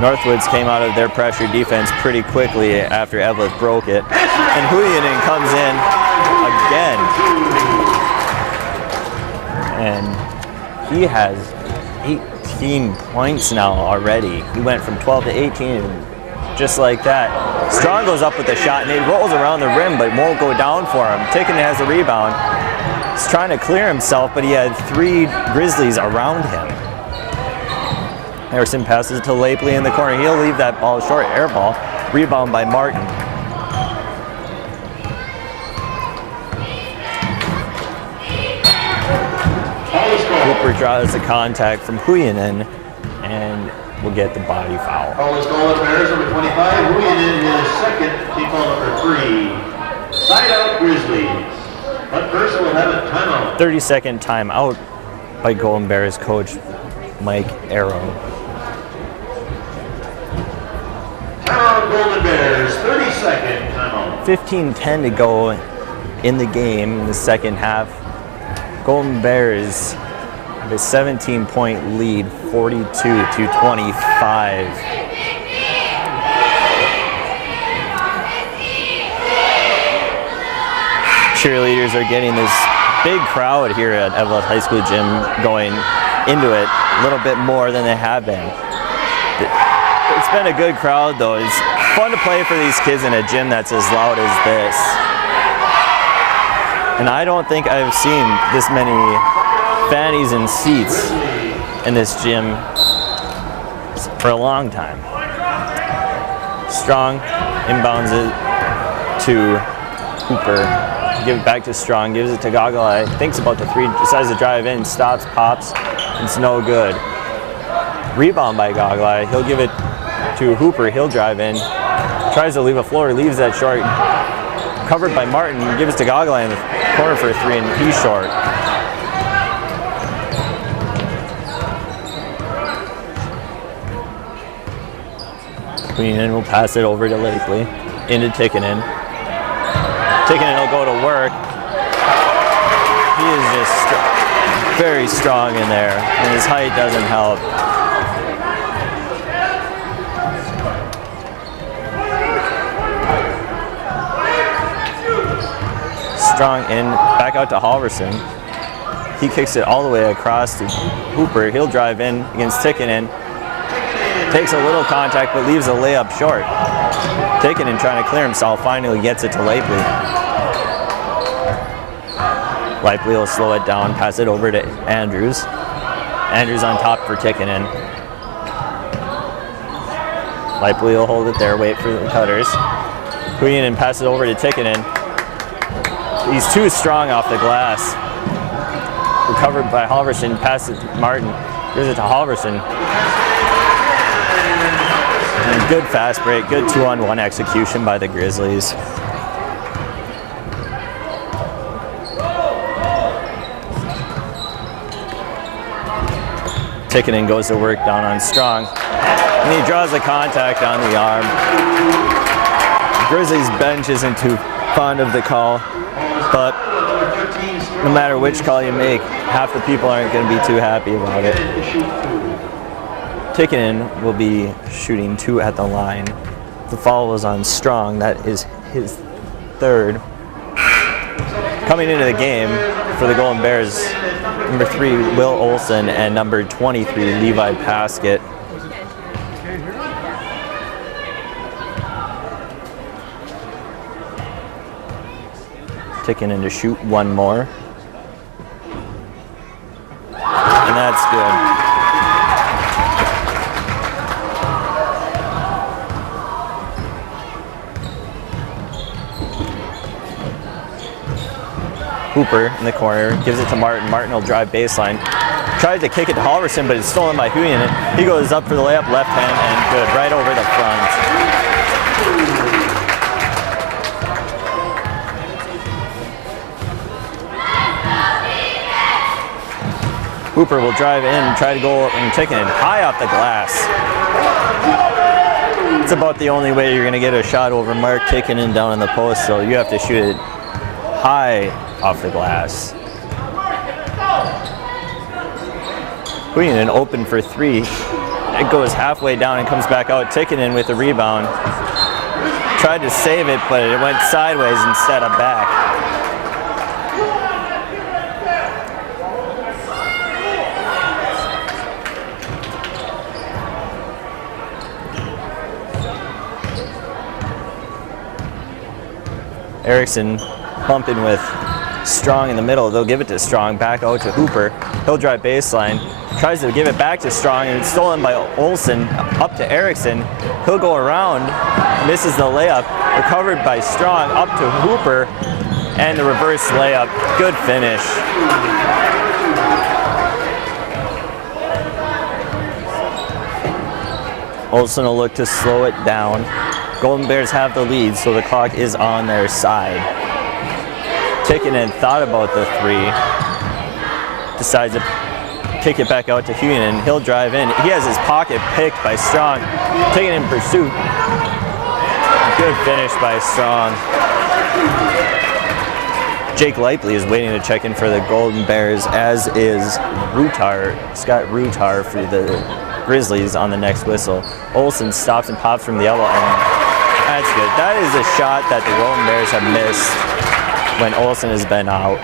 Northwoods came out of their pressure defense pretty quickly after Eveleth broke it. And Huyanen comes in again. And he has 18 points now already. He went from 12 to 18, just like that. Strong goes up with the shot and it rolls around the rim, but won't go down for him. Tikkanen has the rebound. He's trying to clear himself, but he had 3 Grizzlies around him. Harrison passes it to Lapley in the corner. He'll leave that ball short, air ball. Rebound by Martin. Cooper draws the contact from Huyanen and will get the body foul. Polish goal Bears number 25. Huyanen his second, team foul number 3. Side out Grizzlies. But first will have a timeout. 30-second timeout by Golden Bears coach Mike Arrow. Timeout Golden Bears, 30-second timeout. 15-10 to go in the game in the second half. Golden Bears have a 17-point lead, 42 to 25. Cheerleaders are getting this big crowd here at Eveleth High School gym going into it a little bit more than they have been. It's been a good crowd though. It's fun to play for these kids in a gym that's as loud as this. And I don't think I've seen this many fannies and seats in this gym for a long time. Strong inbounds it to Cooper. Give it back to Strong, gives it to Goggle Eye, thinks about the 3, decides to drive in, stops, pops, it's no good. Rebound by Goggle Eye, he'll give it to Hooper, he'll drive in, tries to leave a floater, leaves that short, covered by Martin, gives it to Goggle Eye in the corner for a 3 and he's short. Queenan will pass it over to Lapley, into Tikkanen. Tikkanen will go to work. He is just very strong in there, and his height doesn't help. Strong in, back out to Halverson. He kicks it all the way across to Hooper. He'll drive in against Tikkanen. Takes a little contact, but leaves a layup short. Tikkanen trying to clear himself, finally gets it to Lapley. Lapley will slow it down, pass it over to Andrews. Andrews on top for Tikkanen. Lapley will hold it there, wait for the cutters. Huyanen pass it over to Tikkanen. He's too strong off the glass. Recovered by Halverson, pass it to Martin. Gives it to Halverson. And good fast break, good 2-on-1 execution by the Grizzlies. Tikkanen goes to work down on Strong. And he draws the contact on the arm. Grizzlies bench isn't too fond of the call, but no matter which call you make, half the people aren't going to be too happy about it. Tikkanen will be shooting 2 at the line. The foul was on Strong. That is his 3rd. Coming into the game for the Golden Bears, number 3, Will Olson, and number 23, Levi Paskett. Tikkanen to shoot 1 more. And that's good. Hooper in the corner, gives it to Martin. Martin will drive baseline. Tried to kick it to Halverson, but it's stolen by Huyanen. He goes up for the layup, left hand, and good, right over the front. Hooper will drive in and try to go and kick it high off the glass. It's about the only way you're going to get a shot over Mark Tikkinen down in the post, so you have to shoot it high off the glass. Huinen open for three. It goes halfway down and comes back out. Tikkinen with the rebound. Tried to save it, but it went sideways instead of back. Erickson bumping with Strong in the middle. They'll give it to Strong, back out to Hooper. He'll drive baseline, tries to give it back to Strong, and it's stolen by Olsen up to Erickson. He'll go around, misses the layup, recovered by Strong up to Hooper, and the reverse layup. Good finish. Olsen will look to slow it down. Golden Bears have the lead, so the clock is on their side. Tikkinen thought about the three, decides to kick it back out to Huinen. He'll drive in. He has his pocket picked by Strong. Tikkinen in pursuit. Good finish by Strong. Jake Lipley is waiting to check in for the Golden Bears, as is Scott Rutar for the Grizzlies on the next whistle. Olsen stops and pops from the elbow, and that's good. That is a shot that the Golden Bears have missed when Olsen has been out.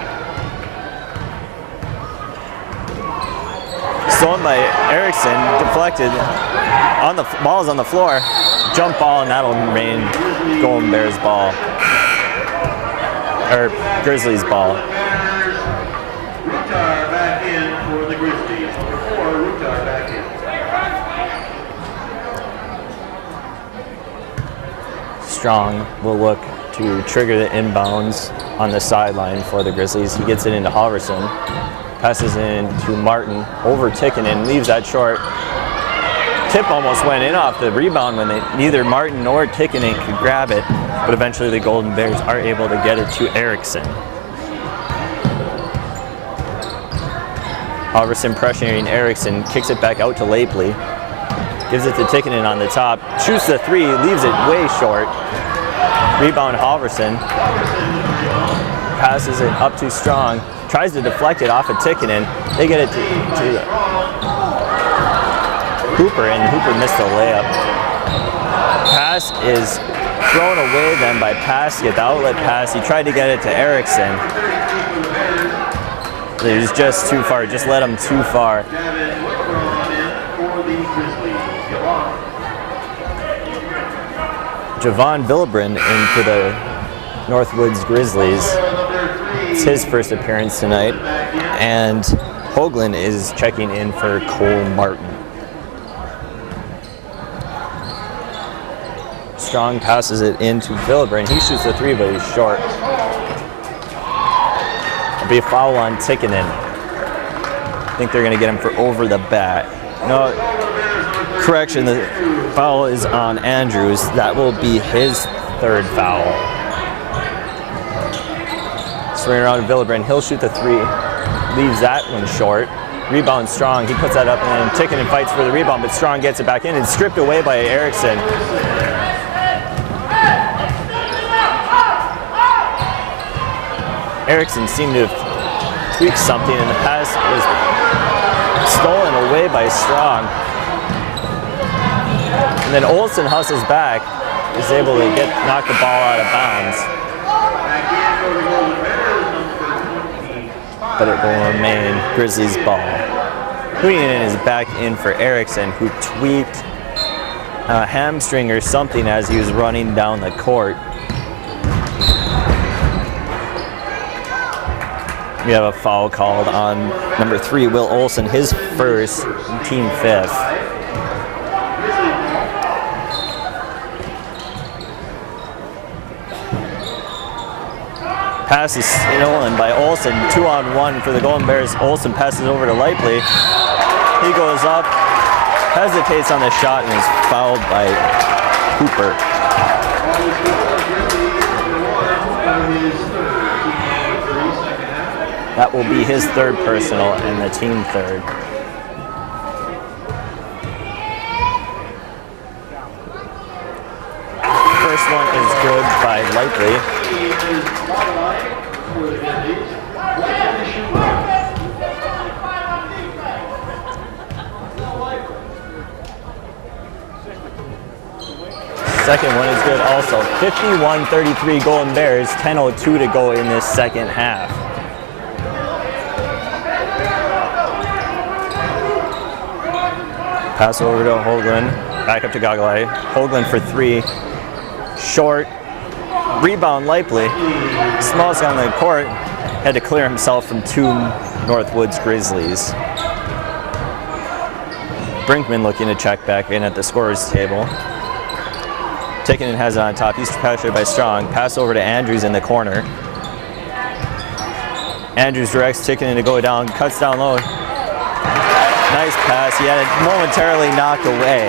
Stolen by Erickson, deflected. Ball's on the floor. Jump ball, and that'll remain Golden Bears ball. Or Grizzlies ball. Rutar back in for the Grizzlies. Number 4, Rutar back in. Strong will look to trigger the inbounds on the sideline for the Grizzlies. He gets it into Halverson, passes in to Martin, over Tikkinen, leaves that short. Tip almost went in off the rebound when neither Martin nor Tikkinen could grab it, but eventually the Golden Bears are able to get it to Erickson. Halverson pressuring Erickson, kicks it back out to Lapley, gives it to Tikkinen on the top, shoots the three, leaves it way short. Rebound Halverson, passes it up to Strong, tries to deflect it off of Tikkinen. They get it to Hooper, and Hooper missed the layup. Pass is thrown away then by Paskett, the outlet pass. He tried to get it to Erickson. It was just too far, just led him too far. Javon Villebrin in for the Northwoods Grizzlies. It's his first appearance tonight. And Hoagland is checking in for Cole Martin. Strong passes it into Villebrin. He shoots the three, but he's short. It'll be a foul on Tikkinen. I think they're going to get him for over the bat. No, correction, the foul is on Andrews. That will be his third foul. Swing around to Villebrin. He'll shoot the three. Leaves that one short. Rebound Strong. He puts that up, and then Tikkinen fights for the rebound, but Strong gets it back in and stripped away by Erickson. Erickson seemed to have tweaked something, and the pass was stolen away by Strong. And then Olsen hustles back, is able to knock the ball out of bounds. But it will remain Grizzlies ball. Huinen is back in for Erickson, who tweaked a hamstring or something as he was running down the court. We have a foul called on number 3, Will Olsen, his first, team 5th. Pass is stolen by Olsen, 2-on-1 for the Golden Bears. Olsen passes over to Lipley. He goes up, hesitates on the shot, and is fouled by Hooper. That will be his third personal and the team third. First one is good by Likely. Second one is good also. 51-33 Golden Bears, 10:02 to go in this second half. Pass over to Hoagland, back up to Gagalai. Hoagland for three, short, rebound Likely. Smallest guy on the court had to clear himself from two Northwoods Grizzlies. Brinkman looking to check back in at the scorer's table. Tickinen has it on top. He's pressured by Strong. Pass over to Andrews in the corner. Andrews directs Tickinen to go down. Cuts down low. Nice pass. He had it momentarily knocked away.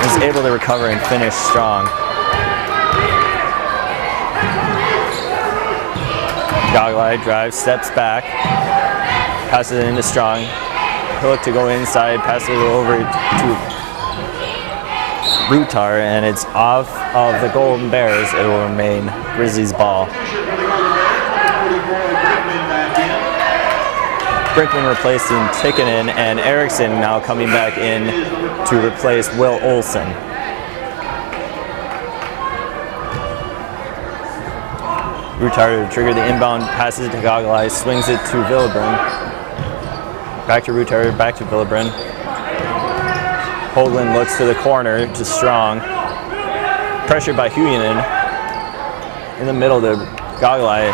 Was able to recover and finish strong. Gagalai drives, steps back. Passes it into Strong. He'll look to go inside. Passes it over to Rutar, and it's off of the Golden Bears. It will remain Grizzlies ball. Brinkman replacing Tickinen, and Erickson now coming back in to replace Will Olsen. Rutar to trigger the inbound, passes it to Gagalai, swings it to Villebrin. Back to Rutar, back to Villebrin. Hoagland looks to the corner to Strong. Pressured by Huyanen. In the middle to Gagalai.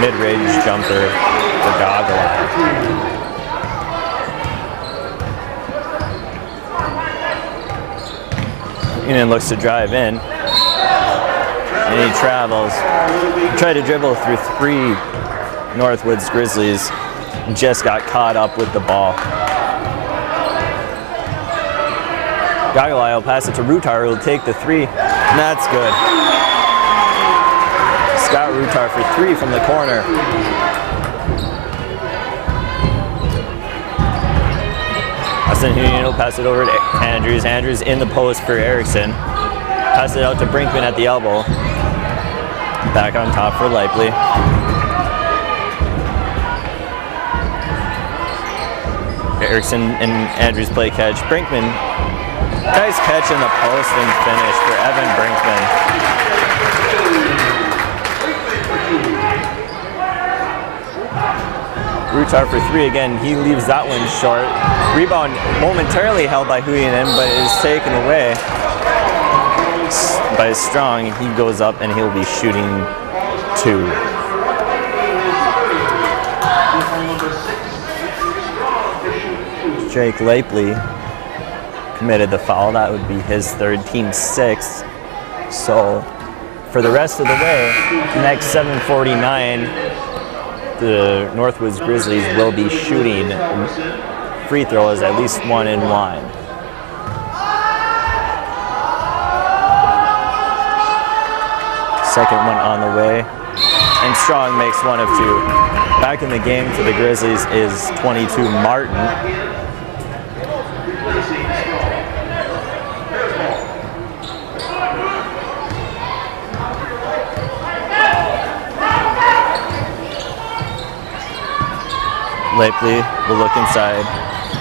Mid-range jumper for Gagalai. Huyanen looks to drive in. And he travels. Tried to dribble through three Northwoods Grizzlies. Just got caught up with the ball. Gagalai will pass it to Rutar, who will take the three, and that's good. Scott Rutar for three from the corner. Austin Huyanen will pass it over to Andrews. Andrews in the post for Erickson. Pass it out to Brinkman at the elbow. Back on top for Likely. Erickson and Andrews play catch. Brinkman, nice catch in the post and finish for Evan Brinkman. Rutar for three again. He leaves that one short. Rebound momentarily held by Huyanen, but is taken away by Strong. He goes up and he'll be shooting two. Jake Lapely committed the foul. That would be his third, team sixth. So for the rest of the way, next 7:49, the Northwoods Grizzlies will be shooting free throws, at least one in line. Second one on the way, and Strong makes one of two. Back in the game for the Grizzlies is 22 Martin. Lapely will look inside,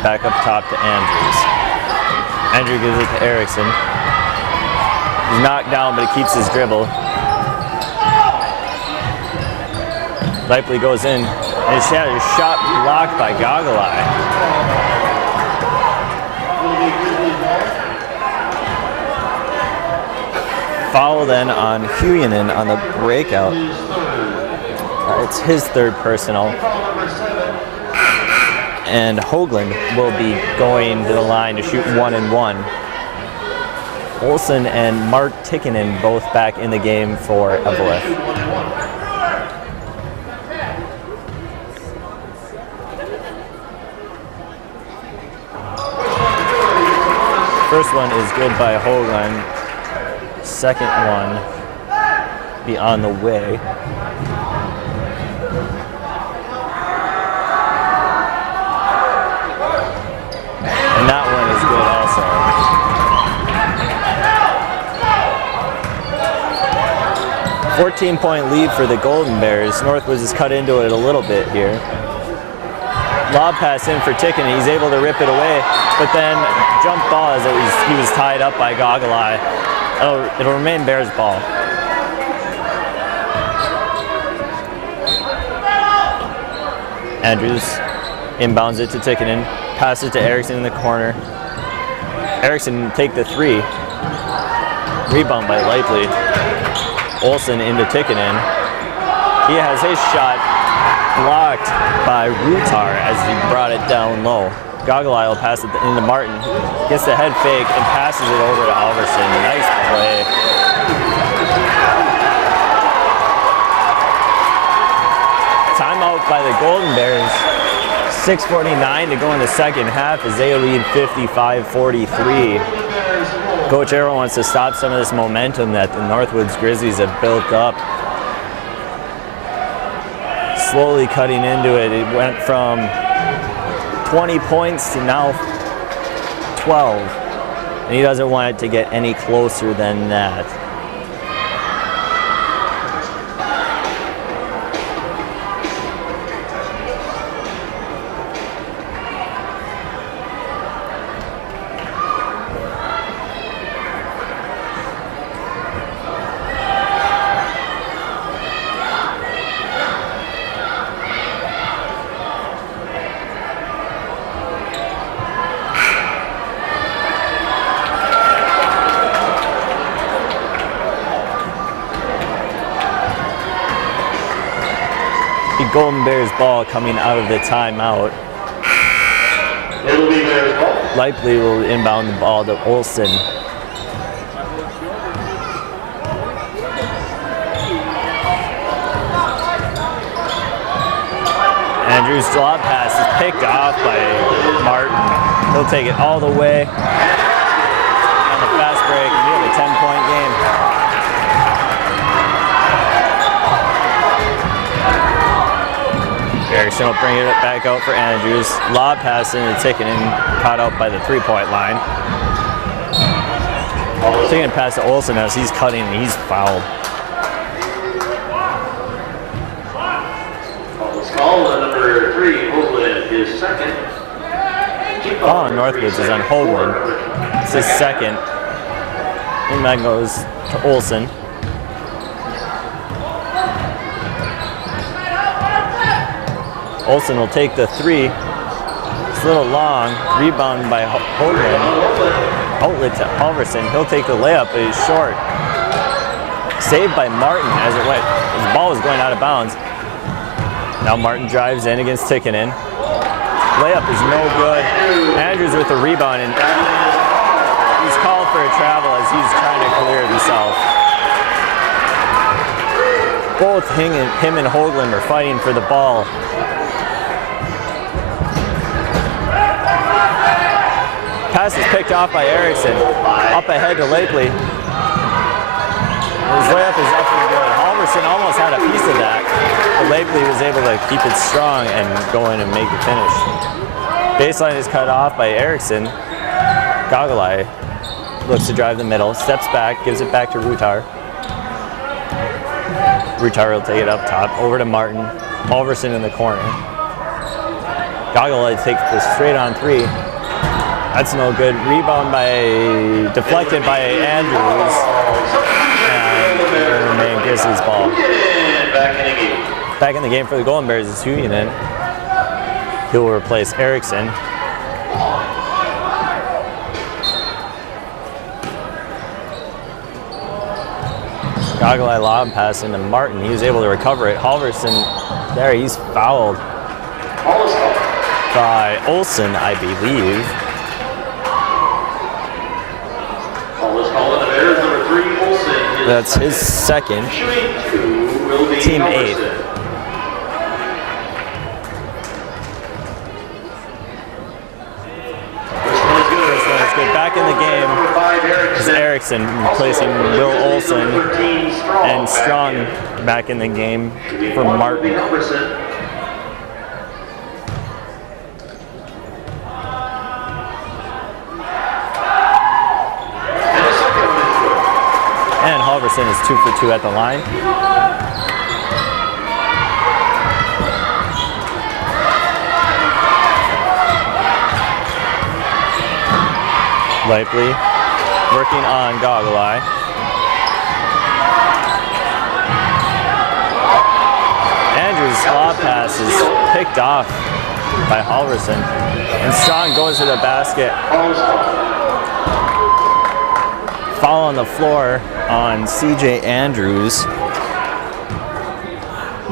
back up top to Andrews. Andrew gives it to Erickson. He's knocked down, but he keeps his dribble. Lapely goes in, and his shot blocked by Gagalai. Foul then on Huyanen on the breakout. It's his third personal. And Hoagland will be going to the line to shoot 1-1. Olsen and Mark Tickinen both back in the game for Evelyn. First one is good by Hoagland. Second one be on the way. good also. A 14-point lead for the Golden Bears. Northwoods has cut into it a little bit here. Lob pass in for Tickinen. He's able to rip it away, but then jump ball as he was tied up by Goggle Eye. It'll remain Bears ball. Andrews inbounds it to Tickinen, passes to Erickson in the corner. Erickson take the three. Rebound by Lightly. Olsen into Tickinen. He has his shot blocked by Rutar as he brought it down low. Goggle Eye will pass it into Martin. Gets the head fake and passes it over to Alverson. Nice play. Timeout by the Golden Bears. 6:49 to go in the second half as they lead 55-43. Coach Arrow wants to stop some of this momentum that the Northwoods Grizzlies have built up. Slowly cutting into it. It went from 20 points to now 12. And he doesn't want it to get any closer than that. Golden Bears ball coming out of the timeout. It'll be Bears ball. Likely will inbound the ball to Olsen. Andrews' lob pass is picked off by Martin. He'll take it all the way on the fast break and we have a 10-point game. Erickson will bring it back out for Andrews. Lob pass into Tickinen, caught out by the three-point line. Tickinen pass to Olsen as he's cutting and he's fouled. Number 3, Hoagland, his second. Oh, Northwoods is on Hoagland. It's his second. And that goes to Olsen. Olsen will take the three. It's a little long. Rebound by Hoagland. Outlet to Alverson. He'll take the layup, but he's short. Saved by Martin as it went. His ball was going out of bounds. Now Martin drives in against Tickinen. Layup is no good. Andrews with the rebound, and he's called for a travel as he's trying to clear himself. Both him and Hoagland are fighting for the ball. Pass is picked off by Erickson. Up ahead to Lakely. His layup is up and good. Halverson almost had a piece of that, but Lakely was able to keep it strong and go in and make the finish. Baseline is cut off by Erickson. Goggle Eye looks to drive the middle, steps back, gives it back to Rutar. Rutar will take it up top, over to Martin. Halverson in the corner. Goggle Eye takes the straight on three. That's no good. Rebound deflected by Andrews. And it'll remain Grizzlies ball. Back in the game for the Golden Bears is Huyanen. He will replace Erickson. Goggle Eye lob pass into Martin. He was able to recover it. Halverson, there, he's fouled by Olsen, I believe. That's his second. Team 8th. First one is good. Back in the game is Erickson replacing Will Olsen, and Strong back in the game for Martin. Howerson is 2 for 2 at the line. Lively working on Goggle Eye. Andrews' lob pass is picked off by Halverson. And Strong goes to the basket. Foul on the floor on CJ Andrews.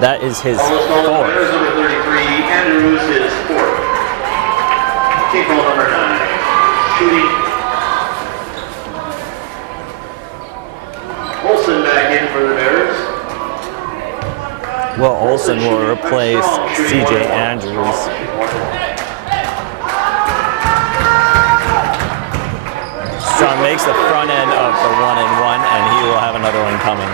That is his fourth. Number 33, Andrews is fourth. Team foul number 9. Shooting. Olsen back in for the Bears. Well, Olsen will replace CJ Andrews. Strong makes the front end of the 1-and-1, and he will have another one coming.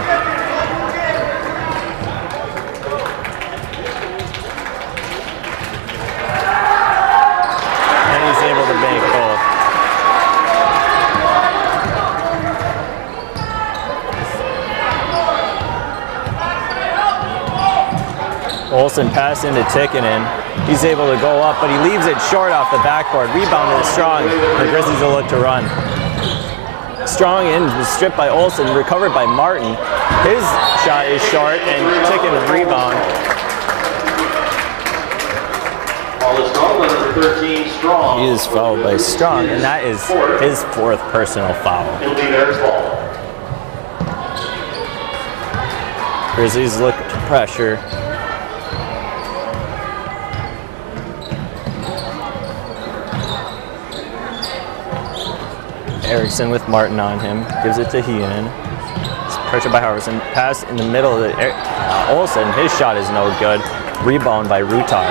And he's able to make both. Olsen passed into Tikkanen. He's able to go up, but he leaves it short off the backboard. Rebounded Strong. The Grizzlies will look to run. Strong in, was stripped by Olsen, recovered by Martin. His shot is short, and Tikkanen rebound. All is called number 13, Strong. He is fouled by Strong, and that is his fourth personal foul. It'll be Bears ball. Grizzlies look to pressure. Erickson with Martin on him, gives it to Heenan. It's pressured by Harrison. Pass in the middle of the Olsen, his shot is no good. Rebound by Rutar.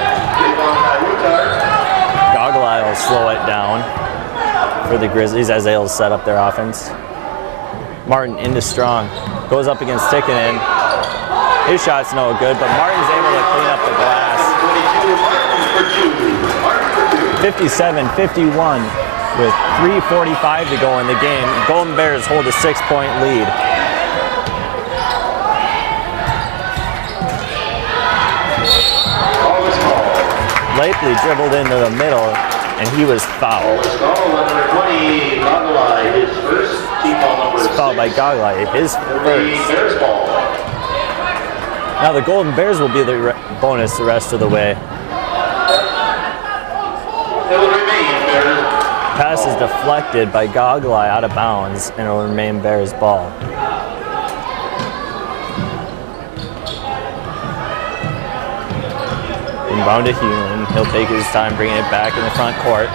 Goggle Eye will slow it down for the Grizzlies as they'll set up their offense. Martin into Strong, goes up against Tikkanen. His shot's no good, but Martin's able to clean up the glass. 57-51. With 3:45 to go in the game, Golden Bears hold a 6-point lead. Lively dribbled into the middle, and he was fouled. He's fouled by Goggle Eye, his first. Now the Golden Bears will be the bonus the rest of the way. Pass is deflected by Goggle Eye out of bounds, and it will remain Bears ball. Inbound to Hewlin. He'll take his time bringing it back in the front court.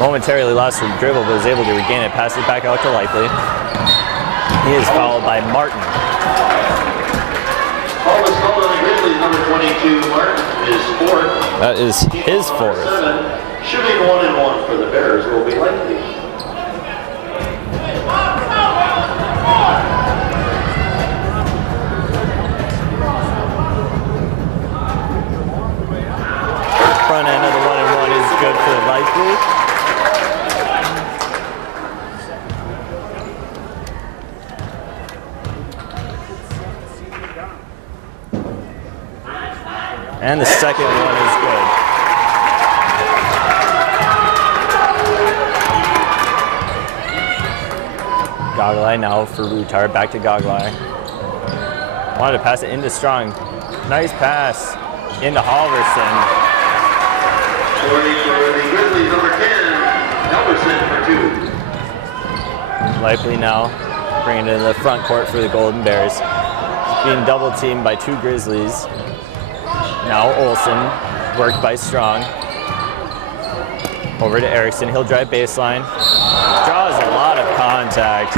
Momentarily lost the dribble, but was able to regain it. Passes it back out to Lively. He is fouled by Martin. All is called on the Grizzlies. Number 22, Martin, is fourth. That is his fourth. Shooting 1-and-1 for the Bears will be Lively. Front end of the 1-and-1 is good for Lively. And the second one is good. Goggle Eye now for Rutar, back to Goggle Eye. Wanted to pass it into Strong. Nice pass into Halverson. For the Grizzlies, number 10, Halverson for 2. Lively now, bringing it in the front court for the Golden Bears. Being double teamed by two Grizzlies. Now Olsen, worked by Strong. Over to Erickson, he'll drive baseline. Draws a lot of contact.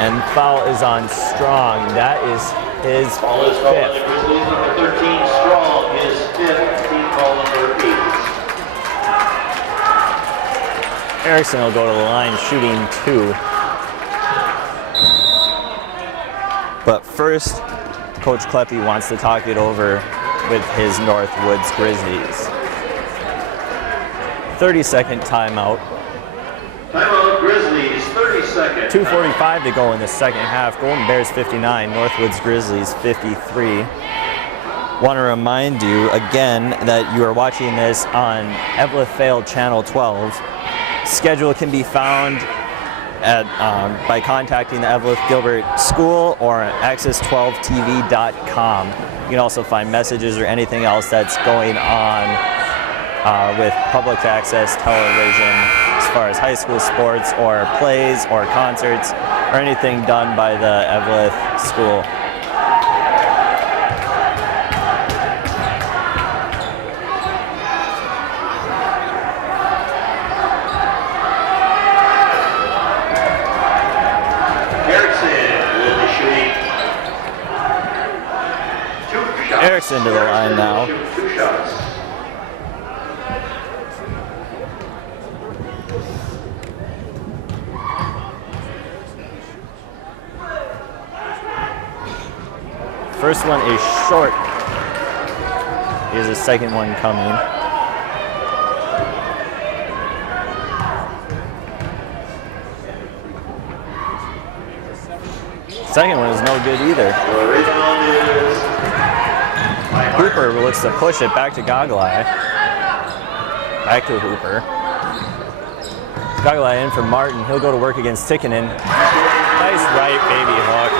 And foul is on Strong. That is his fifth. Grizzlies, number 13, Strong, his fifth. Team foul number 8. Erickson will go to the line shooting 2. But first, Coach Kleppe wants to talk it over with his Northwoods Grizzlies. 30-second timeout. Timeout, Grizzlies, 30 seconds. 2:45 to go in the second half. Golden Bears 59, Northwoods Grizzlies 53. Want to remind you again that you are watching this on Evelyn Fail Channel 12. Schedule can be found at by contacting the Evelyn Gilbert School or access12tv.com. You can also find messages or anything else that's going on with public access television as far as high school sports or plays or concerts or anything done by the Evelyn School. Erickson to the line now. Two shots. First one is short. Here's the second one coming. Second one is no good either. The rebound is Hooper looks to push it back to Gogolai. Back to Hooper. Gogolai in for Martin. He'll go to work against Tikkanen. Nice right baby hook.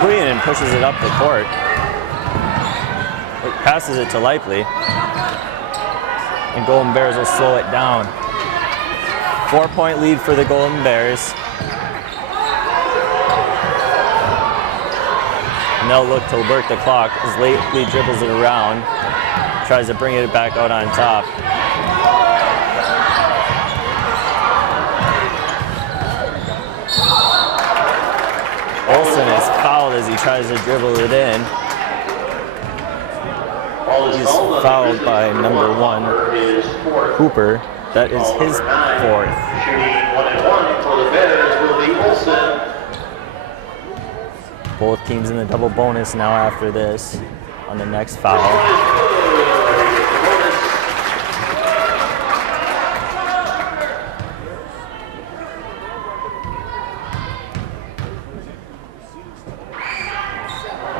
Queenan pushes it up the court. Passes it to Lively. And Golden Bears will slow it down. 4-point lead for the Golden Bears. And they'll look to work the clock as Lively dribbles it around. Tries to bring it back out on top. Olsen is fouled as he tries to dribble it in. He's fouled by number 1, Hooper. That is his 4th. Shooting 1-1 for the Bears will be Olsen. Both teams in the double bonus now after this on the next foul.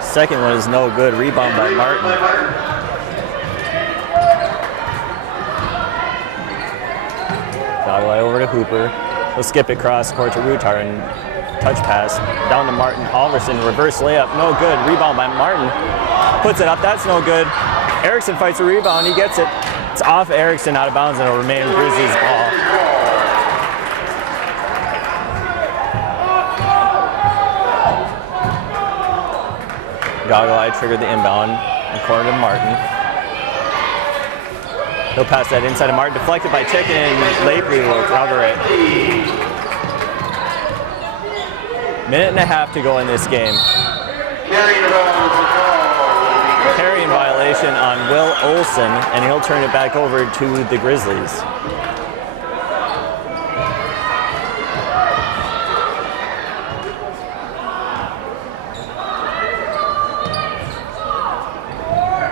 Second one is no good. Rebound by Martin. Gogolai over to Hooper. He'll skip it across court to Rutar and touch pass down to Martin. Halverson, reverse layup, no good. Rebound by Martin. Puts it up, that's no good. Erickson fights a rebound, he gets it. It's off Erickson, out of bounds, and it'll remain Grizzlies ball. Gogolai triggered the inbound and corner to Martin. He'll pass that inside of Martin, deflected by Tikkanen, and Lively will cover it. Minute and a half to go in this game. Carrying violation on Will Olsen, and he'll turn it back over to the Grizzlies.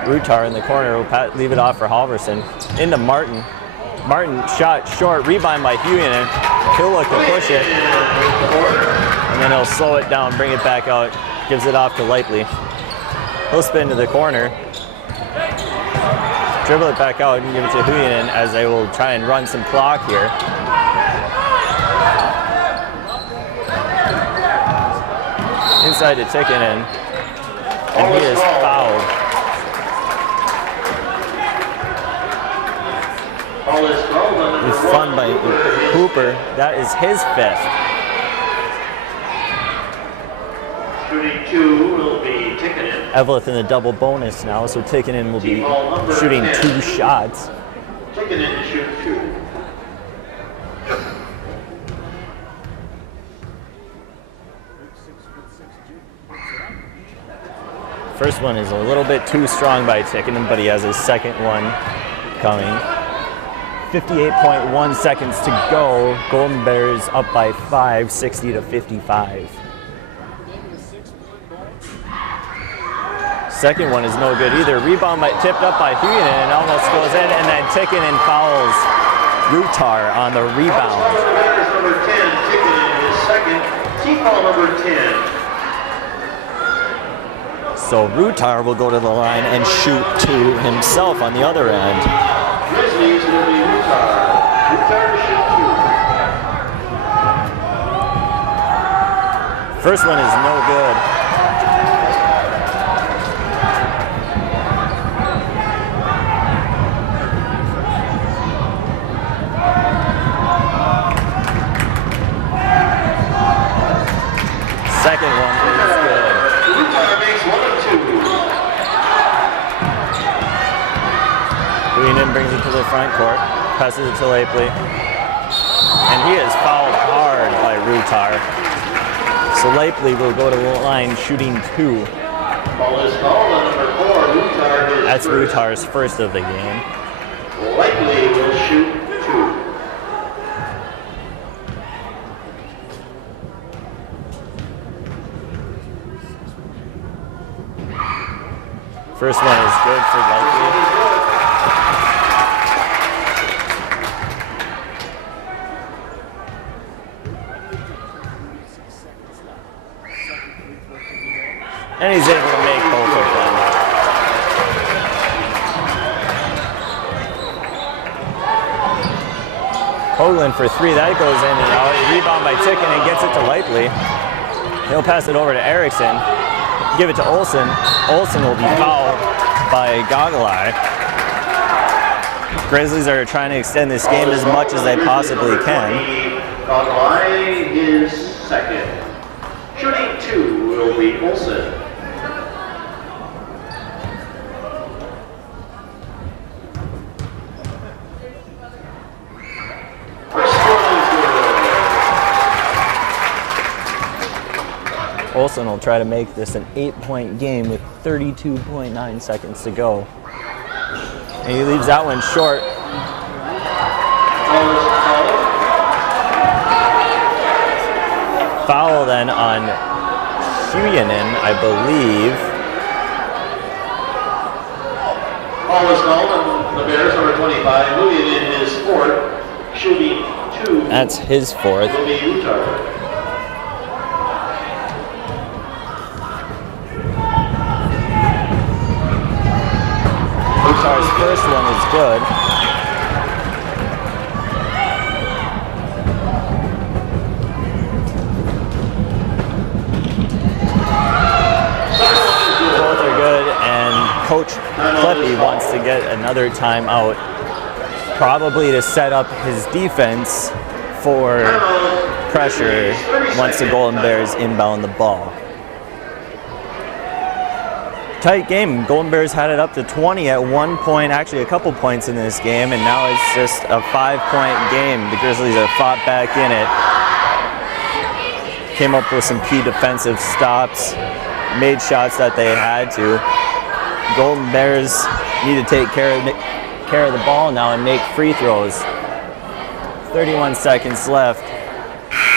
Rutar in the corner will leave it off for Halverson. Into Martin. Martin shot short, rebound by Huyen. He'll look to push it. And then he'll slow it down, bring it back out, gives it off to Lively. He'll spin to the corner. Dribble it back out and give it to Huyen as they will try and run some clock here. Inside to Tikkanen. And he is fouled. He's fun by Hooper. That is his 5th. Shooting 2 will be Tikkanen. Evelyn in the double bonus now, so Tikkanen will be shooting 2 shots. Tikkanen to shoot 2. First one is a little bit too strong by Tikkanen, but he has his second one coming. 58.1 seconds to go. Golden Bears up by 5, 60-55. Second one is no good either. Rebound tipped up by Huyen and almost goes in, and then Tikkanen fouls Rutar on the rebound. number 10, ticketed his second. Team foul number 10. So Rutar will go to the line and shoot two himself on the other end. Grizzlies will be Rutar. Rutar to shoot two. First one is no good. Second one is good. Rutar makes 1 of 2. Greenan brings it to the front court, passes it to Lapley. And he is fouled hard by Rutar. So Lapley will go to the line shooting 2. Ball is called on number 4, Rutar. That's Rutar's first of the game. Likely will shoot 2. First one is good for Likely. And he's able to make both of them. Hoagland for 3, that goes in and out. Rebound by Ticken and gets it to Likely. He'll pass it over to Erickson. Give it to Olsen. Olsen will be fouled by Gogolai. Grizzlies are trying to extend this game as much as they possibly can. Gogolai is second. Shooting 2 will be Olsen. Olsen will try to make this an 8-point game with 32.9 seconds to go. And he leaves that one short. Foul then on Huyanen, I believe. Foul is called on the Bears, number 25. Huyanen is fourth. Shooting 2. That's his fourth. Will be Rutar. Rutar's first one is good. Both are good, and Coach Kleppe wants to get another timeout, probably to set up his defense for pressure once the Golden Bears inbound the ball. Tight game. Golden Bears had it up to 20 at one point, actually a couple points in this game, and now it's just a 5-point game. The Grizzlies have fought back in it. Came up with some key defensive stops, made shots that they had to. Golden Bears need to take care of the ball now and make free throws. 31 seconds left.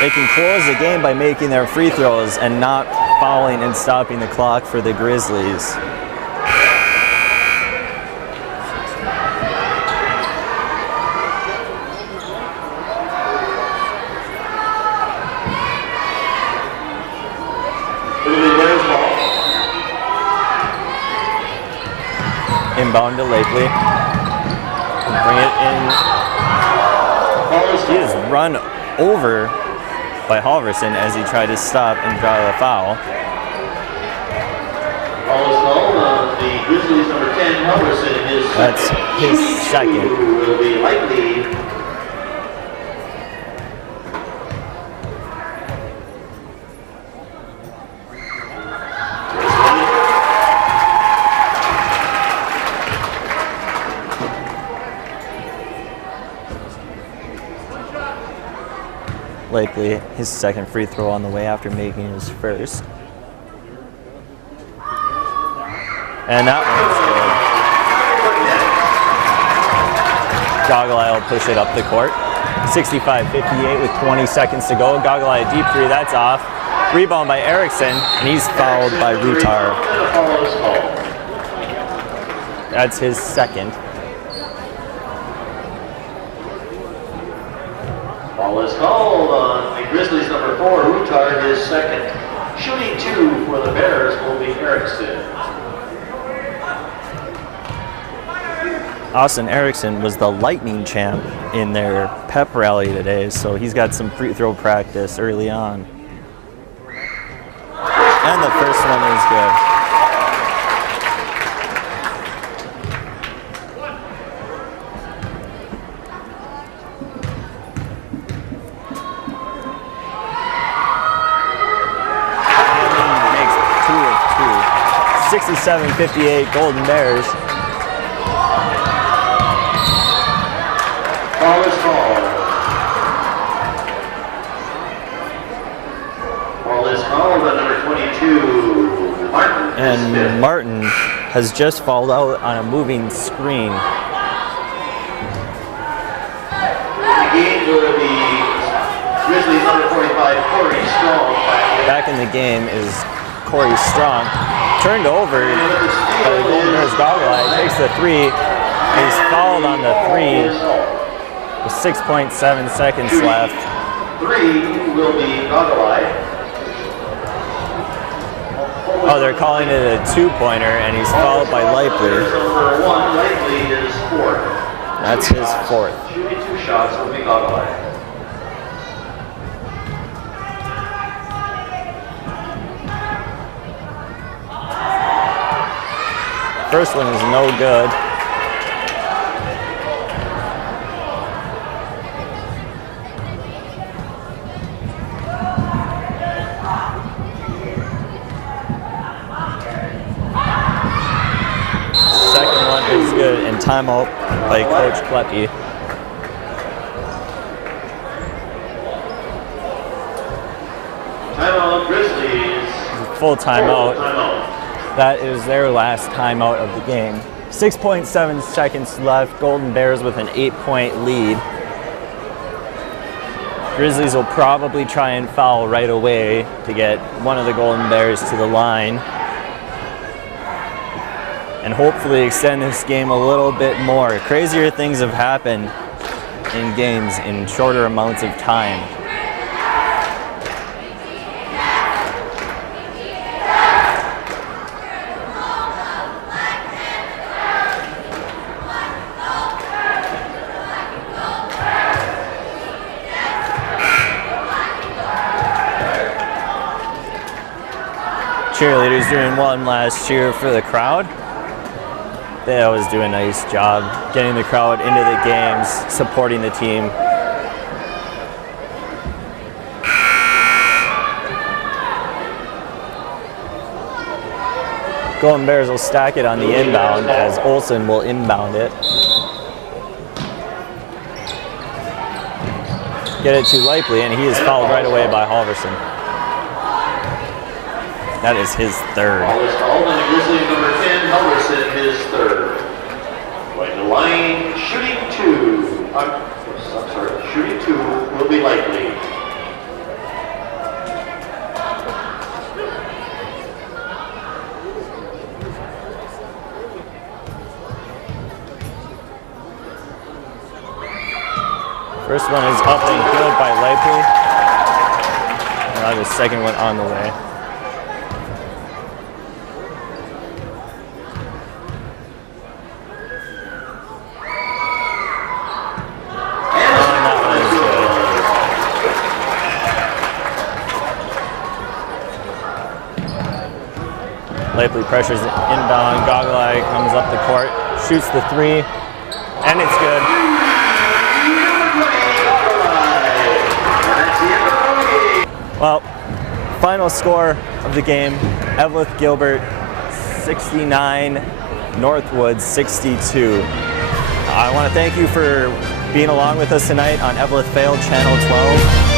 They can close the game by making their free throws and not fouling and stopping the clock for the Grizzlies. Inbound to Lakeley. Bring it in. He is run over by Halverson as he tried to stop and draw a foul. Foul is called on the Grizzlies number 10, Halverson. That's his second. Will be Likely. Likely his second free throw on the way after making his first. And that one's good. Gogolai will push it up the court. 65-58 with 20 seconds to go. Gogolai a deep three, that's off. Rebound by Erickson, and he's fouled by Rutar. That's his second. Ball is called on the Grizzlies number 4, Rutard, his second. Shooting 2 for the Bears will be Erickson. Austin Erickson was the Lightning champ in their pep rally today, so he's got some free throw practice early on. And the first one is good. And makes 2 of 2. 67-58 Golden Bears. Ball is called. Ball is called on number 22, Martin. And Martin has just fouled out on a moving screen. The game will be Grizzlies number 45, Corey Strong. Back in the game is Corey Strong. Turned over by the Golden Bears goggle eye, takes the 3. He's fouled on the 3 with 6.7 seconds left. 3 will be goggle eye. Oh, they're calling it a 2-pointer, and he's fouled by Leipley. Number 1, Leipley is 4th. That's his 4th. Shooting 2 shots will be goggle eye. First one is no good. Second one is good, and timeout by Coach Kleppe. Timeout, Grizzlies. Full timeout. Timeout. That is their last timeout of the game. 6.7 seconds left. Golden Bears with an 8-point lead. Grizzlies will probably try and foul right away to get one of the Golden Bears to the line. And hopefully extend this game a little bit more. Crazier things have happened in games in shorter amounts of time. Cheerleaders doing one last cheer for the crowd. They always do a nice job getting the crowd into the games, supporting the team. Golden Bears will stack it on the inbound as Olsen will inbound it. Get it to Leipley, and he is fouled right away by Halverson. That is his 3rd. Ball is called on the Grizzlies number 10, Halverson, his 3rd. Going to the line, shooting 2. I'm sorry, shooting 2 will be Leipley. First one is up and good by Leipley. Now the second one on the way. Leipley pressures inbound, goggle eye comes up the court, shoots the 3, and it's good. Well, final score of the game, Evelyn Gilbert 69, Northwood 62. I want to thank you for being along with us tonight on Evelyn Failed Channel 12.